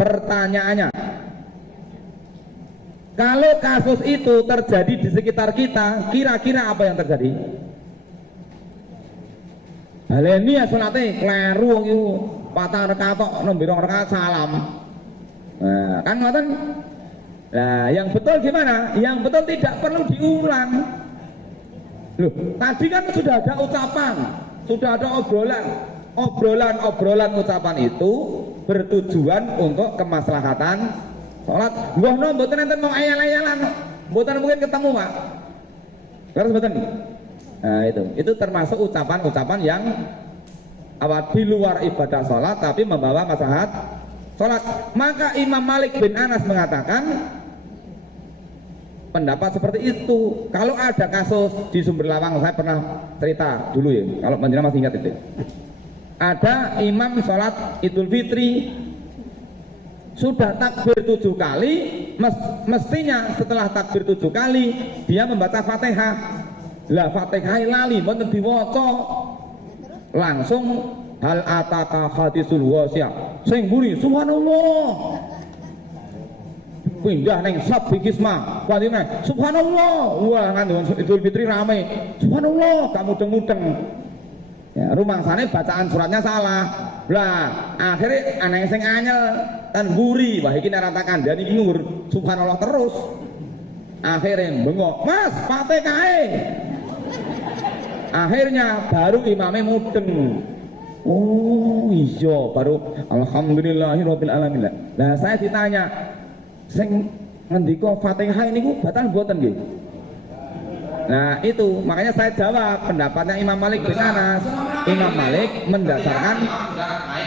Pertanyaannya, kalau kasus itu terjadi di sekitar kita, kira-kira apa yang terjadi? Baleni ya sunate kleru iku, patang rakaat tok nembe 2 rakaat salam. Nah, kan ngoten. Nah, yang betul gimana? Yang betul tidak perlu diulang. Loh, tadi kan sudah ada ucapan, sudah ada obrolan ucapan itu bertujuan untuk kemaslahatan sholat. Wah, no, mboten enten mau ayal-ayalan, mboten mungkin ketemu, Pak. Terus mboten. Nah, itu termasuk ucapan-ucapan yang di luar ibadah sholat tapi membawa maslahat sholat. Maka Imam Malik bin Anas mengatakan pendapat seperti itu. Kalau ada kasus di Sumber Lawang, saya pernah cerita dulu ya, kalau panjenengan masih ingat itu. Ada imam sholat Idul Fitri sudah takbir 7 kali, mestinya setelah takbir 7 kali dia membaca Fatihah. Lah Fatihah lali mboten diwaca. Langsung hal ataka hadisul wasi'ah. Sing mburi subhanallah. Pindah neng sabi kisma. Kuatine subhanallah. Wah ngandung Idul Fitri rame. Subhanallah, kamu mudeng-mudeng. Ya, rumangsane bacaan suratnya salah. Lah, akhirnya ana sing anyel tan mburi. Wah iki nek ratakan dan iki ngur subhanallah terus. Akhirnya bengok, "Mas, Fatihah." Akhirnya baru imamnya mudeng. Oh iya, baru alhamdulillahirabbil alamin. Nah, saya ditanya, sing ngendika Fatihah ini ku batal mboten nggih? Nah, itu makanya saya jawab pendapatnya Imam Malik bin Anas. Imam Malik mendasarkan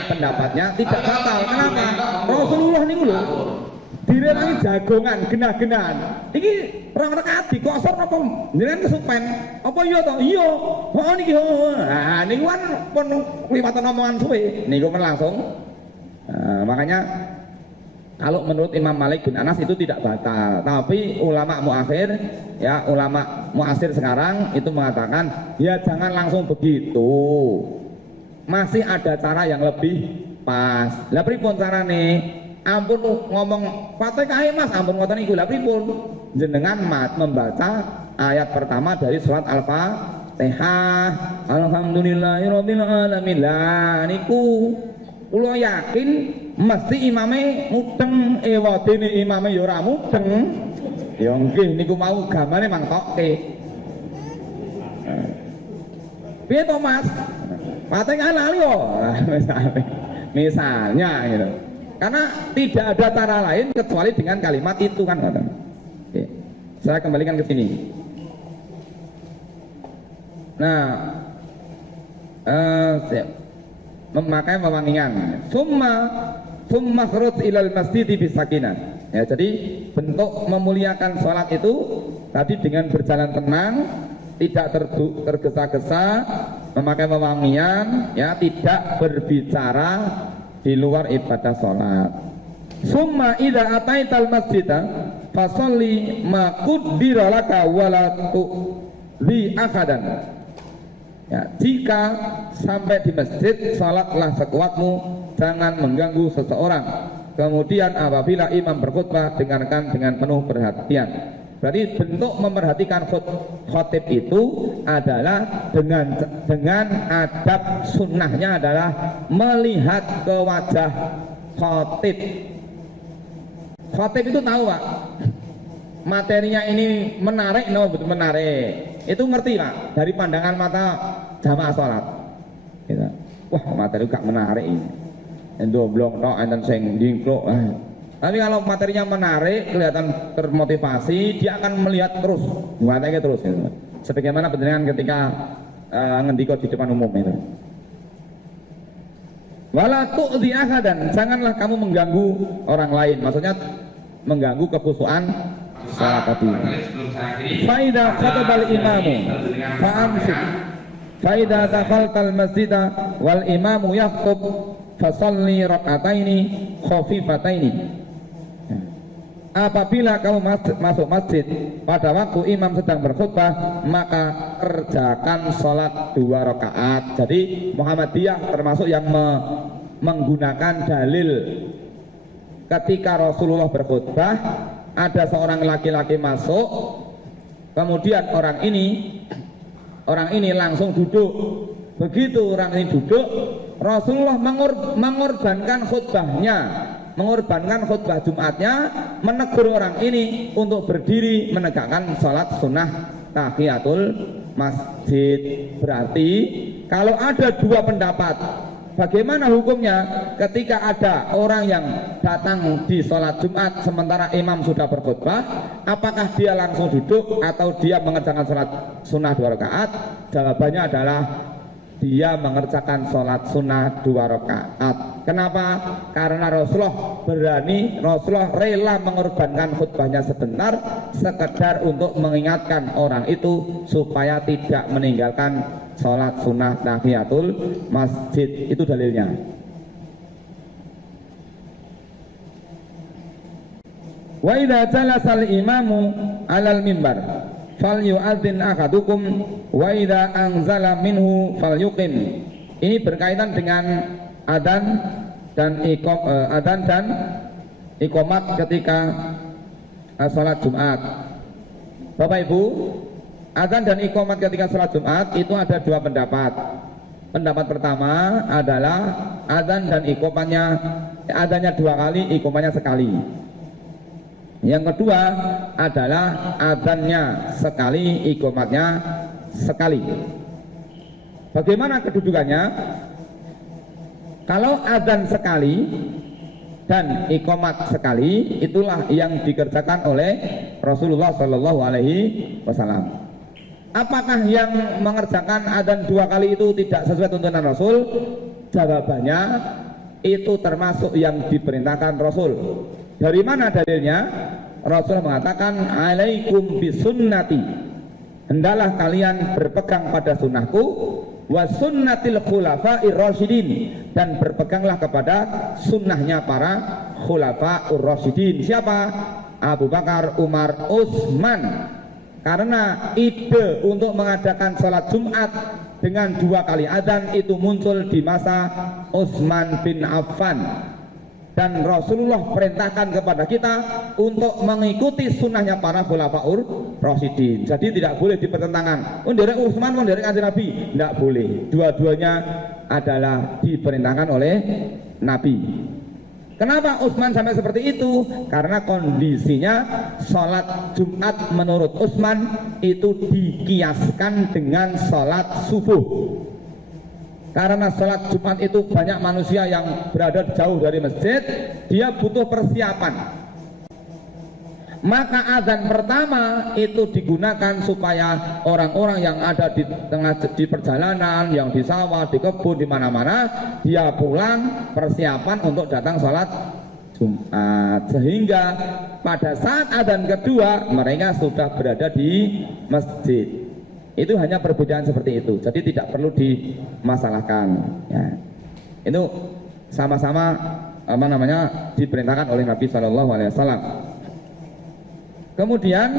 pendapatnya tidak batal. Kenapa? Rasulullah niku lho direwangi jagongan genah-genahan. Iki rong rakaat dikosor apa jenengan kesupen? Apa iya to? Iya. Heeh niki. Nah, niku kan pun kliwatan omongan suwe. Niku men langsung. Nah, makanya kalau menurut Imam Malik bin Anas itu tidak batal. Tapi ulama muakhir, ya ulama muasir sekarang itu mengatakan, ya jangan langsung begitu. Masih ada cara yang lebih pas. Lah pripun carane? Ampun ngomong Fatihah Mas, ampun ngoten niku. Lha pripun? Jenengan membaca ayat pertama dari surat Al-Fatihah. Alhamdulillahirabbil alamin. Lah niku kula yakin mesti imame mudeng, wadene imame ya ora mudeng. Ya nggih niku mau gamane mangkoke. Piye to Mas? Fatihah lali kok. Misalnya gitu. Karena tidak ada cara lain kecuali dengan kalimat itu kan. Oke. Saya kembalikan ke sini. Nah, memakai wewangian. Summa khuruj ilal masjid bisakinah. Ya, jadi bentuk memuliakan sholat itu tadi dengan berjalan tenang, tidak tergesa-gesa, memakai wewangian, ya tidak berbicara di luar ibadah sholat. Summa idza ataital masjida fasolli ma qaddira laka wala tu'dhi ahadan. Ya, jika sampai di masjid salatlah sekuatmu, jangan mengganggu seseorang. Kemudian apabila imam berkhutbah dengarkan dengan penuh perhatian. Berarti bentuk memperhatikan khotib itu adalah dengan adab sunnahnya adalah melihat ke wajah khotib. Khotib itu tahu Pak, materinya ini menarik, no betul menarik. Itu ngerti Pak dari pandangan mata jamaah sholat. Gitu. Wah materi gak menarik ini. Endoblong tok enten sing dingkluk. Tapi kalau materinya menarik, kelihatan termotivasi, dia akan melihat terus, ngatanya terus. Gitu. Sebagaimana penjenengan ketika ngendika di depan umum itu. Wala tu'dhi ahadan, janganlah kamu mengganggu orang lain. Maksudnya mengganggu kekhusyuan salat tadi. Faida khatabal imamu fa'amsik. Faida dakhaltal masjida wal imamu yakhutub fasalli rak'ataini khafifataini. apabila kamu masuk masjid pada waktu imam sedang berkhutbah, maka kerjakan sholat 2 rakaat. Jadi Muhammadiyah termasuk yang menggunakan dalil ketika Rasulullah berkhutbah, ada seorang laki-laki masuk, kemudian orang ini langsung duduk. Begitu orang ini duduk, Rasulullah mengorbankan khutbahnya, mengorbankan khutbah Jumatnya, menegur orang ini untuk berdiri menegakkan sholat sunnah tahiyatul masjid. Berarti kalau ada 2 pendapat, bagaimana hukumnya ketika ada orang yang datang di sholat Jumat sementara imam sudah berkhutbah? Apakah dia langsung duduk atau dia mengerjakan sholat sunnah 2 rakaat? Jawabannya adalah dia mengerjakan sholat sunnah 2 rakaat. Kenapa? Karena Rasulullah rela mengorbankan khutbahnya sebentar, sekedar untuk mengingatkan orang itu supaya tidak meninggalkan sholat sunnah tahiyatul masjid. Itu dalilnya. Wa idza jalasal imamu 'alal mimbar falyu'adzin ahadukum wa idza anzala minhu falyuqim. Ini berkaitan dengan adzan dan iqamat ketika salat Jumat. Bapak Ibu, adzan dan iqamat ketika salat Jumat itu ada 2 pendapat. Pendapat pertama adalah adzan dan iqamatnya, adzannya 2 kali, iqamatnya sekali. Yang kedua adalah adzannya sekali, iqamatnya sekali. Bagaimana kedudukannya? Kalau adzan sekali dan iqamat sekali, itulah yang dikerjakan oleh Rasulullah Shallallahu Alaihi Wasallam. Apakah yang mengerjakan adzan 2 kali itu tidak sesuai tuntunan Rasul? Jawabannya itu termasuk yang diperintahkan Rasul. Dari mana dalilnya? Rasul mengatakan, alaikum bisunnati, hendaklah kalian berpegang pada sunnahku, wa sunnatil khulafa'ir rasyidin, dan berpeganglah kepada sunnahnya para khulafa'ur rasyidin. Siapa? Abu Bakar, Umar, Utsman. Karena ide untuk mengadakan sholat Jumat dengan 2 kali adzan itu muncul di masa Utsman bin Affan. Dan Rasulullah perintahkan kepada kita untuk mengikuti sunnahnya para khulafaur rasyidin. Jadi tidak boleh dipertentangkan. Dari Utsman, dari Kanjeng Nabi, tidak boleh. Dua-duanya adalah diperintahkan oleh Nabi. Kenapa Utsman sampai seperti itu? Karena kondisinya sholat Jumat menurut Utsman itu dikiaskan dengan sholat subuh. Karena sholat Jumat itu banyak manusia yang berada jauh dari masjid, dia butuh persiapan. Maka adzan pertama itu digunakan supaya orang-orang yang ada di perjalanan, yang di sawah, di kebun, di mana-mana, dia pulang persiapan untuk datang sholat Jumat. Sehingga pada saat adzan kedua mereka sudah berada di masjid. Itu hanya perbedaan seperti itu, jadi tidak perlu dimasalahkan ya. Itu sama-sama diperintahkan oleh Nabi Shallallahu Alaihi Wasallam. Kemudian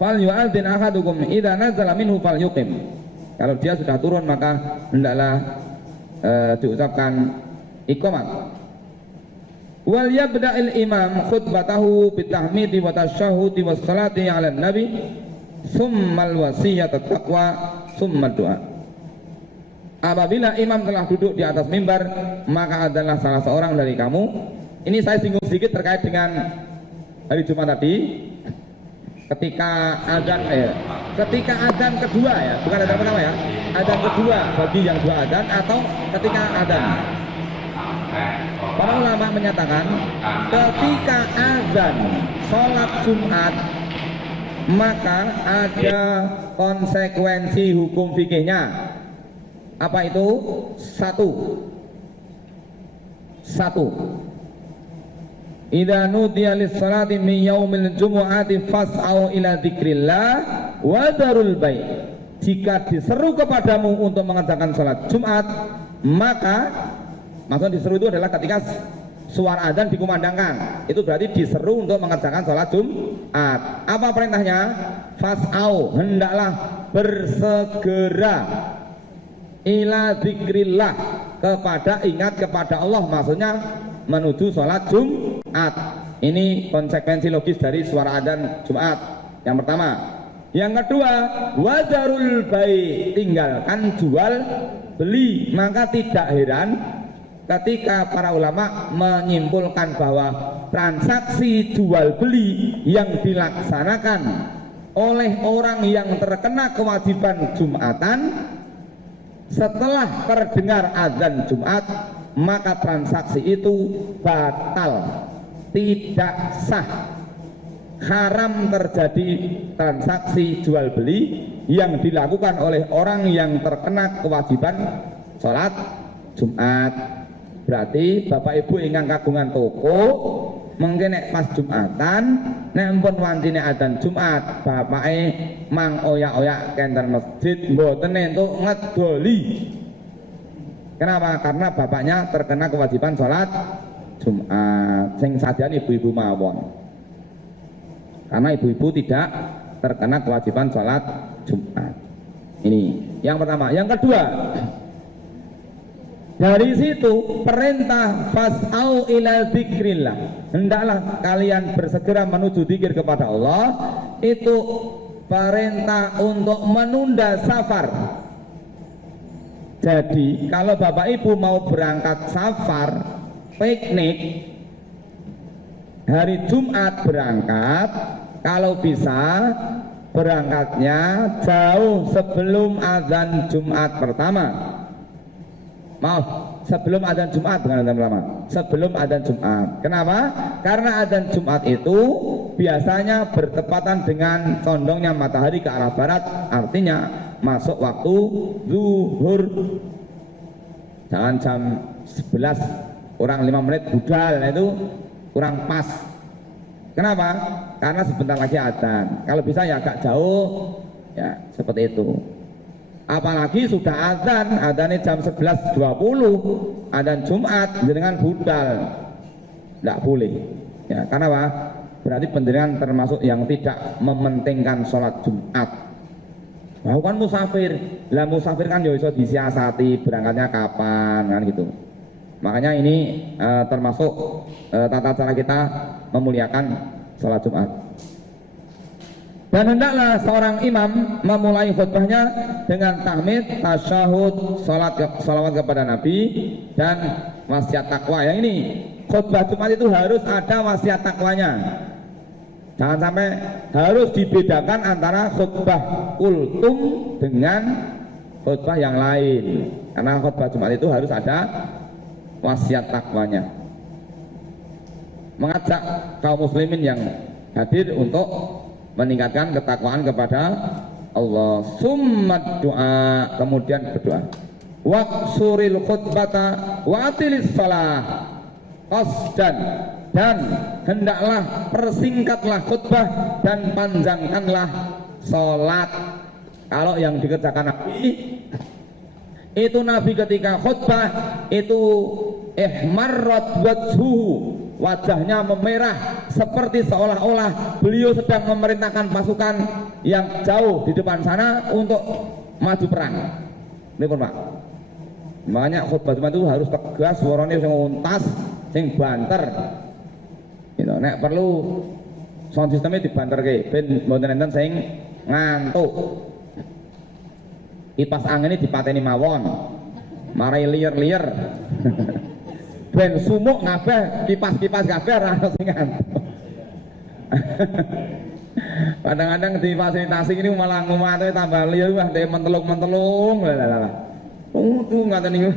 fal yu'adzin ahadukum idza nazala minhu falyuqim. Kalau dia sudah turun maka hendaklah diucapkan iqamat. Wal yabda'il imam khutbatahu bitahmidi wa tasyahhudi was salati 'alan nabi summal wasiyat taqwa summa doa. Apabila imam telah duduk di atas mimbar, maka adalah salah seorang dari kamu. Ini saya singgung sedikit terkait dengan hari Jumat tadi. Ketika adzan kedua ya, bukan adzan pertama ya, adzan kedua bagi yang 2 adzan atau ketika adzan. Para ulama menyatakan ketika adzan sholat Jumat maka ada konsekuensi hukum fikihnya. Apa itu? Satu. Idza nudiya lis-salati min yaumil jumu'ati fas'au ila dzikrillah wa dzarul bai'. Jika diseru kepadamu untuk mengerjakan salat Jumat, maka maksud diseru itu adalah ketika suara adzan dikumandangkan, itu berarti diseru untuk mengerjakan sholat Jumat. Apa perintahnya? Fas'au, hendaklah bersegera ila dzikrillah, kepada ingat kepada Allah, maksudnya menuju sholat Jumat. Ini konsekuensi logis dari suara adzan Jumat yang pertama. Yang kedua, wadarul bai, tinggalkan jual beli. Maka tidak heran ketika para ulama menyimpulkan bahwa transaksi jual beli yang dilaksanakan oleh orang yang terkena kewajiban Jumatan setelah terdengar azan Jumat, maka transaksi itu batal, tidak sah, haram terjadi transaksi jual beli yang dilakukan oleh orang yang terkena kewajiban sholat Jumat. Berarti Bapak Ibu ingkang kagungan toko mungkin nek pas Jumatan nek pun wancine adzan Jumat bapake mang oyak-oyak kenten masjid mboten entuk ngedoli. Kenapa? Karena bapaknya terkena kewajiban sholat Jumat. Sing sajan ibu-ibu mawon. Karena ibu-ibu tidak terkena kewajiban sholat Jumat. Ini yang pertama. Yang kedua, dari situ perintah fas'au ila dzikrillah, hendaklah kalian bersegera menuju zikir kepada Allah, itu perintah untuk menunda safar. Jadi kalau Bapak Ibu mau berangkat safar piknik hari Jumat berangkat, kalau bisa berangkatnya jauh sebelum azan Jumat pertama. Maaf, sebelum adzan Jumat, bukan adzan pertama. Sebelum adzan Jumat. Kenapa? Karena adzan Jumat itu biasanya bertepatan dengan condongnya matahari ke arah barat, artinya masuk waktu zuhur. Jangan jam 11 kurang 5 menit budal, itu kurang pas. Kenapa? Karena sebentar lagi adzan. Kalau bisa ya agak jauh, ya seperti itu. Apalagi sudah adzannya jam 11.20, adzan Jumat dengan budal, tidak boleh. Ya, karena apa? Berarti penjenengan termasuk yang tidak mementingkan sholat Jumat. Nah, kan musafir, lah musafir kan ya bisa disiasati berangkatnya kapan kan gitu. Makanya ini termasuk tata cara kita memuliakan sholat Jumat. Dan hendaklah seorang imam memulai khutbahnya dengan tahmid, tasyahud, salawat kepada Nabi, dan wasiat takwa. Yang ini khutbah Jumat itu harus ada wasiat takwanya. Jangan sampai harus dibedakan antara khutbah kultum dengan khutbah yang lain. Karena khutbah Jumat itu harus ada wasiat takwanya. Mengajak kaum muslimin yang hadir untuk meningkatkan ketakwaan kepada Allah. Summa doa, kemudian berdoa. Waqsuril khutbata wa atilis salah qasdan, dan hendaklah persingkatlah khutbah dan panjangkanlah salat. Kalau yang dikerjakan Nabi itu, Nabi ketika khutbah itu ihmarrat wajhuhu, wajahnya memerah seperti seolah-olah beliau sedang memerintahkan pasukan yang jauh di depan sana untuk maju perang. Ini pun Pak. Makanya khutbah Jumat itu harus tegas, suaranya sing untas, sing banter. Gitu. Nek perlu sound sistemnya dibanterke ben mboten enten sing ngantuk. Kipas angin ini dipateni mawon. Marai liar-liar. Ben sumuk ngabeh, kipas-kipas kabeh ora ono sing ngantuk. Kadang-kadang difasilitasi ini malah ngomate tambah liar, wah dhek mentelung-mentelung. Ngaten niku.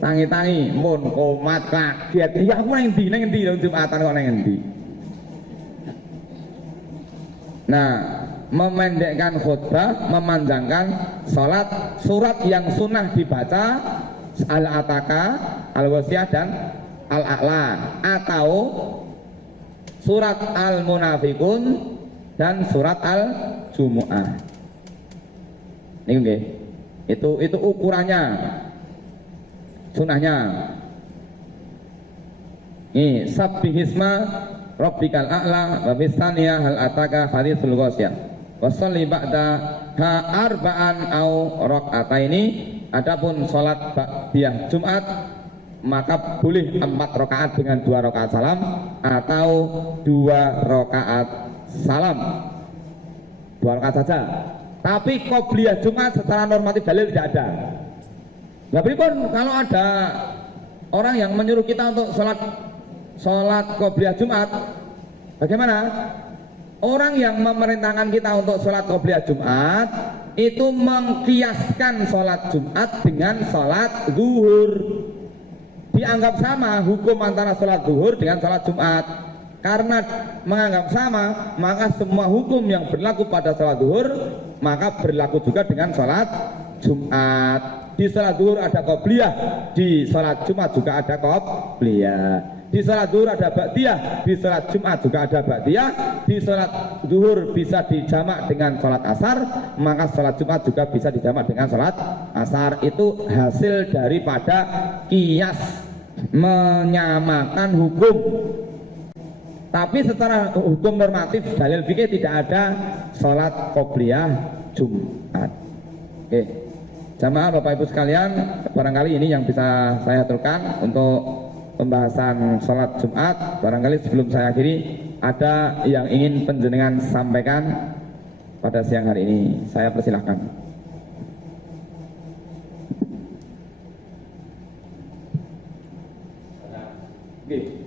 Tangi-tangi mun komat kaget. Ya aku nang endi Jumatan kok nang endi. Nah, memendekkan khutbah, memanjangkan salat, surat yang sunnah dibaca Al-Ataka, Al-Wasiyah dan Al-A'la, atau surat Al-Munafikun dan surat Al-Jumu'ah. Ini nggih. Itu ukurannya. Sunnahnya. Ini sabbihisma rabbikal a'la wa fis tsaniyah hal ataka haditsul ghasyiyah. Wa sholli ba'da ha arba'an au rak'ataini. Adapun salat ba'diyah Jumat maka boleh 4 rakaat dengan 2 rakaat salam atau 2 rakaat salam, 2 rakaat saja. Tapi qobliyah Jumat secara normatif dalil tidak ada. Nah, berikut kalau ada orang yang menyuruh kita untuk sholat qobliyah Jumat, bagaimana? Orang yang memerintahkan kita untuk sholat qobliyah Jumat itu mengkiaskan sholat Jumat dengan sholat zuhur. Dianggap sama hukum antara sholat zuhur dengan sholat Jumat. Karena menganggap sama, maka semua hukum yang berlaku pada sholat zuhur maka berlaku juga dengan sholat Jumat. Di sholat zuhur ada qobliyah, di sholat Jumat juga ada qobliyah. Di sholat zuhur ada ba'diyah, di sholat Jumat juga ada ba'diyah. Di sholat zuhur bisa dijamak dengan sholat asar, maka sholat Jumat juga bisa dijamak dengan sholat asar. Itu hasil daripada kias, menyamakan hukum. Tapi secara hukum normatif dalil fikih tidak ada sholat qobliyah Jumat. Oke, jamaah Bapak Ibu sekalian, barangkali ini yang bisa saya aturkan untuk pembahasan sholat Jumat. Barangkali sebelum saya akhiri, ada yang ingin panjenengan sampaikan pada siang hari ini, saya persilahkan. Oke.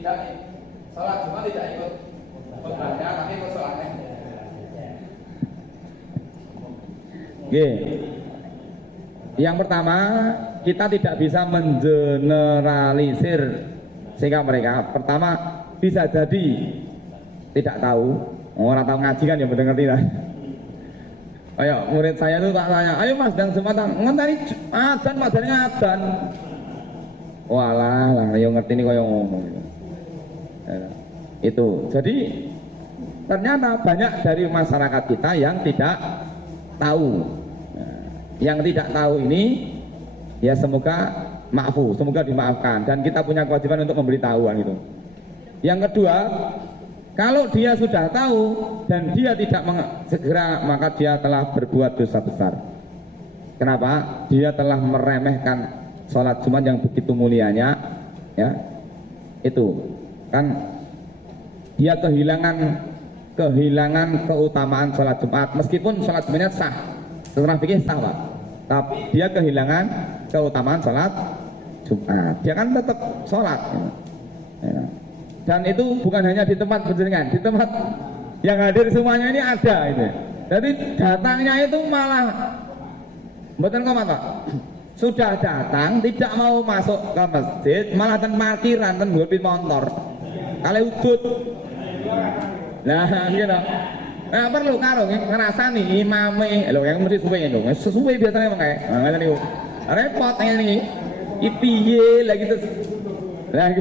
Tidak sholat Jumat tidak ikut khutbahnya, tapi ikut sholatnya. Oke. Yang pertama, kita tidak bisa mengeneralisir sehingga mereka pertama bisa jadi tidak tahu, orang tahu ngaji kan ya bener ngerti lah. Ayo murid saya itu tak tanya, ayo mas dan Jumatan ngenteni adzan madane adzan. Walah lah yo ngerti ini koyo ngomong. Itu. Jadi ternyata banyak dari masyarakat kita yang tidak tahu. Yang tidak tahu ini ya semoga maafu, semoga dimaafkan dan kita punya kewajiban untuk memberitahuan itu. Yang kedua, kalau dia sudah tahu dan dia tidak segera, maka dia telah berbuat dosa besar. Kenapa? Dia telah meremehkan sholat Jumat yang begitu mulianya, ya. Itu kan dia kehilangan keutamaan sholat Jumat, meskipun sholat Jumatnya sah, secara fikih sah Pak, tapi dia kehilangan keutamaan sholat Jumat. Dia kan tetap sholat, ya. Dan itu bukan hanya di tempat penjaringan, di tempat yang hadir semuanya ini ada ini. Jadi datangnya itu malah mboten komat Pak. Sudah datang tidak mau masuk ke masjid, malah ten parkiran, ten ngulpit motor. Kali udut. Nah, gitu. Nah, perlu karo ngrasani imame. Lho, yang mesti suwe lho. Sesuwe biasanya mengke. Nah, ngene niku. Repot ngene iki. Iki piye lagi terus. Lagi.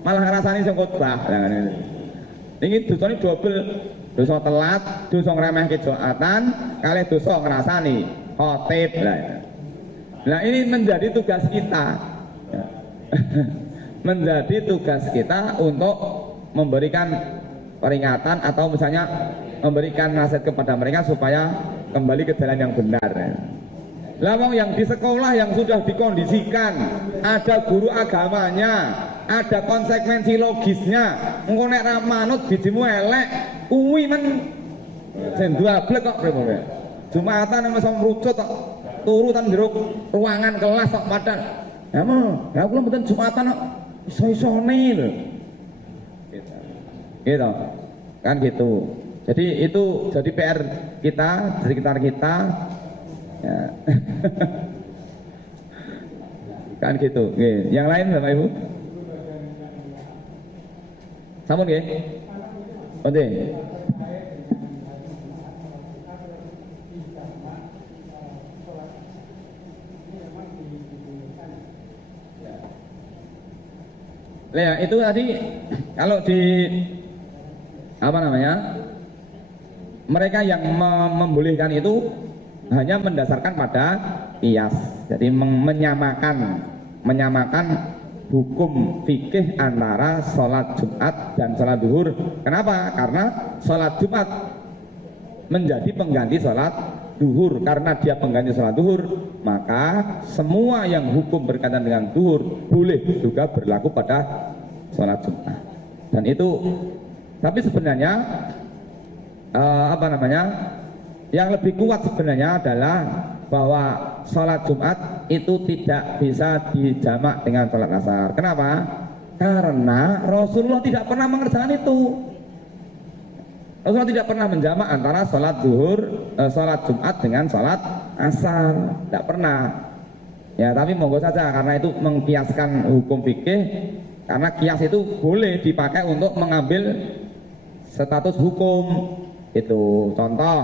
Malah ngrasani sing khotbah. Lah ngene. Niki dosane dobel. Dosa telat, dosa ngremehke Jumatan, kalih dosa ngrasani khotib. Nah ini menjadi tugas kita, menjadi tugas kita untuk memberikan peringatan atau misalnya memberikan nasihat kepada mereka supaya kembali ke jalan yang benar. Lawang yang di sekolah yang sudah dikondisikan, ada guru agamanya, ada konsekuensi logisnya. Engko nek ra manut bijimu elek, kuwi men sen dua blek kok pripun. Jumatan wis merucut kok. Turutan jeruk ruangan kelas kok padahal. Ya mau, ya kula mboten Jumatan kok iso-isone lho. Gitu. Kan gitu. Jadi itu jadi PR kita, dari kita ya. Kan gitu. Nggih, yang lain Bapak Ibu? Sampun nggih? Oke. Ya itu tadi kalau di apa namanya, mereka yang membolehkan itu hanya mendasarkan pada qiyas, jadi menyamakan hukum fikih antara sholat Jumat dan sholat duhur. Kenapa? Karena sholat Jumat menjadi pengganti sholat duhur. Karena dia pengganti sholat duhur, maka semua yang hukum berkaitan dengan duhur boleh juga berlaku pada sholat Jumat. Dan itu, tapi sebenarnya apa namanya, yang lebih kuat sebenarnya adalah bahwa sholat Jumat itu tidak bisa dijamak dengan sholat asar. Kenapa? Karena Rasulullah tidak pernah mengerjakan itu. Rasulullah tidak pernah menjamak antara sholat duhur, sholat Jumat dengan sholat asar, tidak pernah. Ya, tapi monggo saja, karena itu mengkiaskan hukum fikih. Karena kias itu boleh dipakai untuk mengambil status hukum. Itu contoh,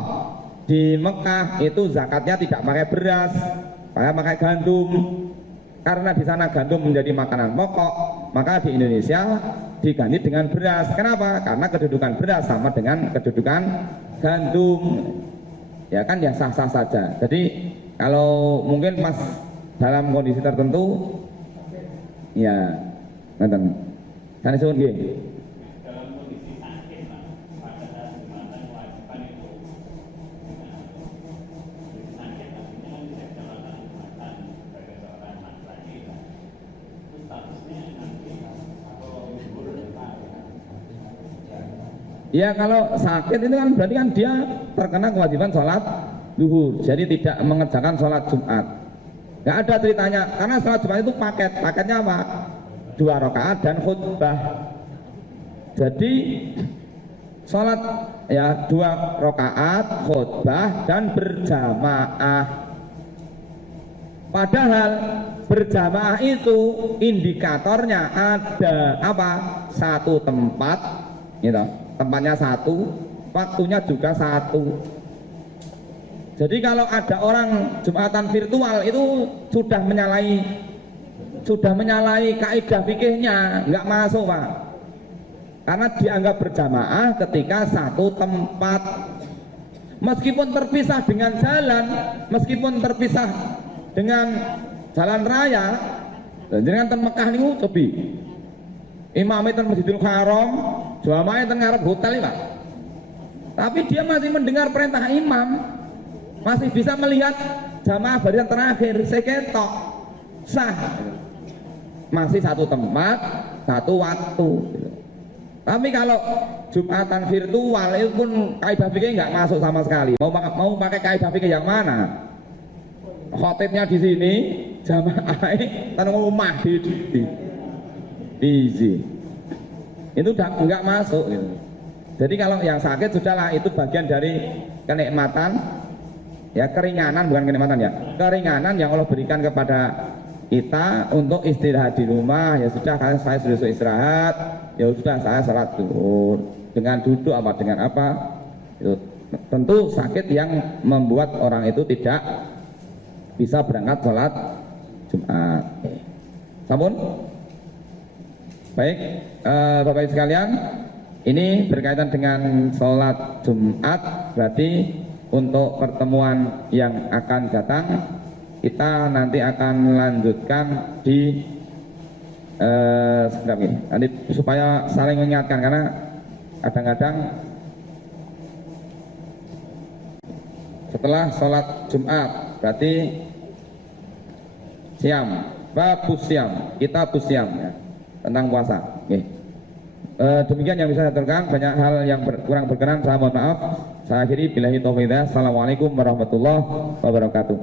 di Mekah itu zakatnya tidak pakai beras, pakai gandum. Karena di sana gandum menjadi makanan pokok, maka di Indonesia diganti dengan beras. Kenapa? Karena kedudukan beras sama dengan kedudukan gandum. Ya kan, ya sah-sah saja. Jadi kalau mungkin pas dalam kondisi tertentu, ya nanti saya suruh gini. Ya kalau sakit itu kan berarti kan dia terkena kewajiban sholat duhur, jadi tidak mengerjakan sholat Jumat. Nggak ada ceritanya, karena sholat Jumat itu paketnya apa? 2 rakaat dan khutbah. Jadi sholat ya 2 rakaat, khutbah dan berjamaah. Padahal berjamaah itu indikatornya ada apa? Satu tempat, gitu. Tempatnya satu, waktunya juga satu. Jadi kalau ada orang Jumatan virtual itu sudah menyalahi kaidah fikihnya, nggak masuk Pak. Karena dianggap berjamaah ketika satu tempat, meskipun terpisah dengan jalan, meskipun terpisah dengan jalan raya. Dengan ten Mekah niku cobi imamnya ten Masjidil Haram, jamaahnya ten ngarep hotel Pak. Tapi dia masih mendengar perintah imam, masih bisa melihat jamaah barisan terakhir, seketok sah. Masih satu tempat, satu waktu. Tapi kalau Jumatan virtual itu pun kaidah fikih nggak masuk sama sekali. Mau pakai kaidah fikih yang mana? Khotibnya di sini, jamaahnya tan rumah di itu udah nggak masuk gitu. Jadi kalau yang sakit sudahlah, itu bagian dari kenikmatan, ya keringanan, bukan kenikmatan ya, keringanan yang Allah berikan kepada kita untuk istirahat di rumah. Ya sudah, saya sudah istirahat, ya sudah saya salat duhur dengan duduk apa dengan apa itu. Tentu sakit yang membuat orang itu tidak bisa berangkat sholat Jumat. Sampun? Baik, Bapak Ibu sekalian, ini berkaitan dengan sholat Jumat. Berarti untuk pertemuan yang akan datang, kita nanti akan melanjutkan di sebentar ini, nanti supaya saling mengingatkan, karena kadang-kadang setelah sholat Jumat berarti siam, babus siam, kita siam ya, tentang puasa. Oke. Demikian yang bisa saya terangkan. Banyak hal yang kurang berkenan, saya mohon maaf. Saya akhiri billahi taufiq. Assalamualaikum warahmatullahi wabarakatuh.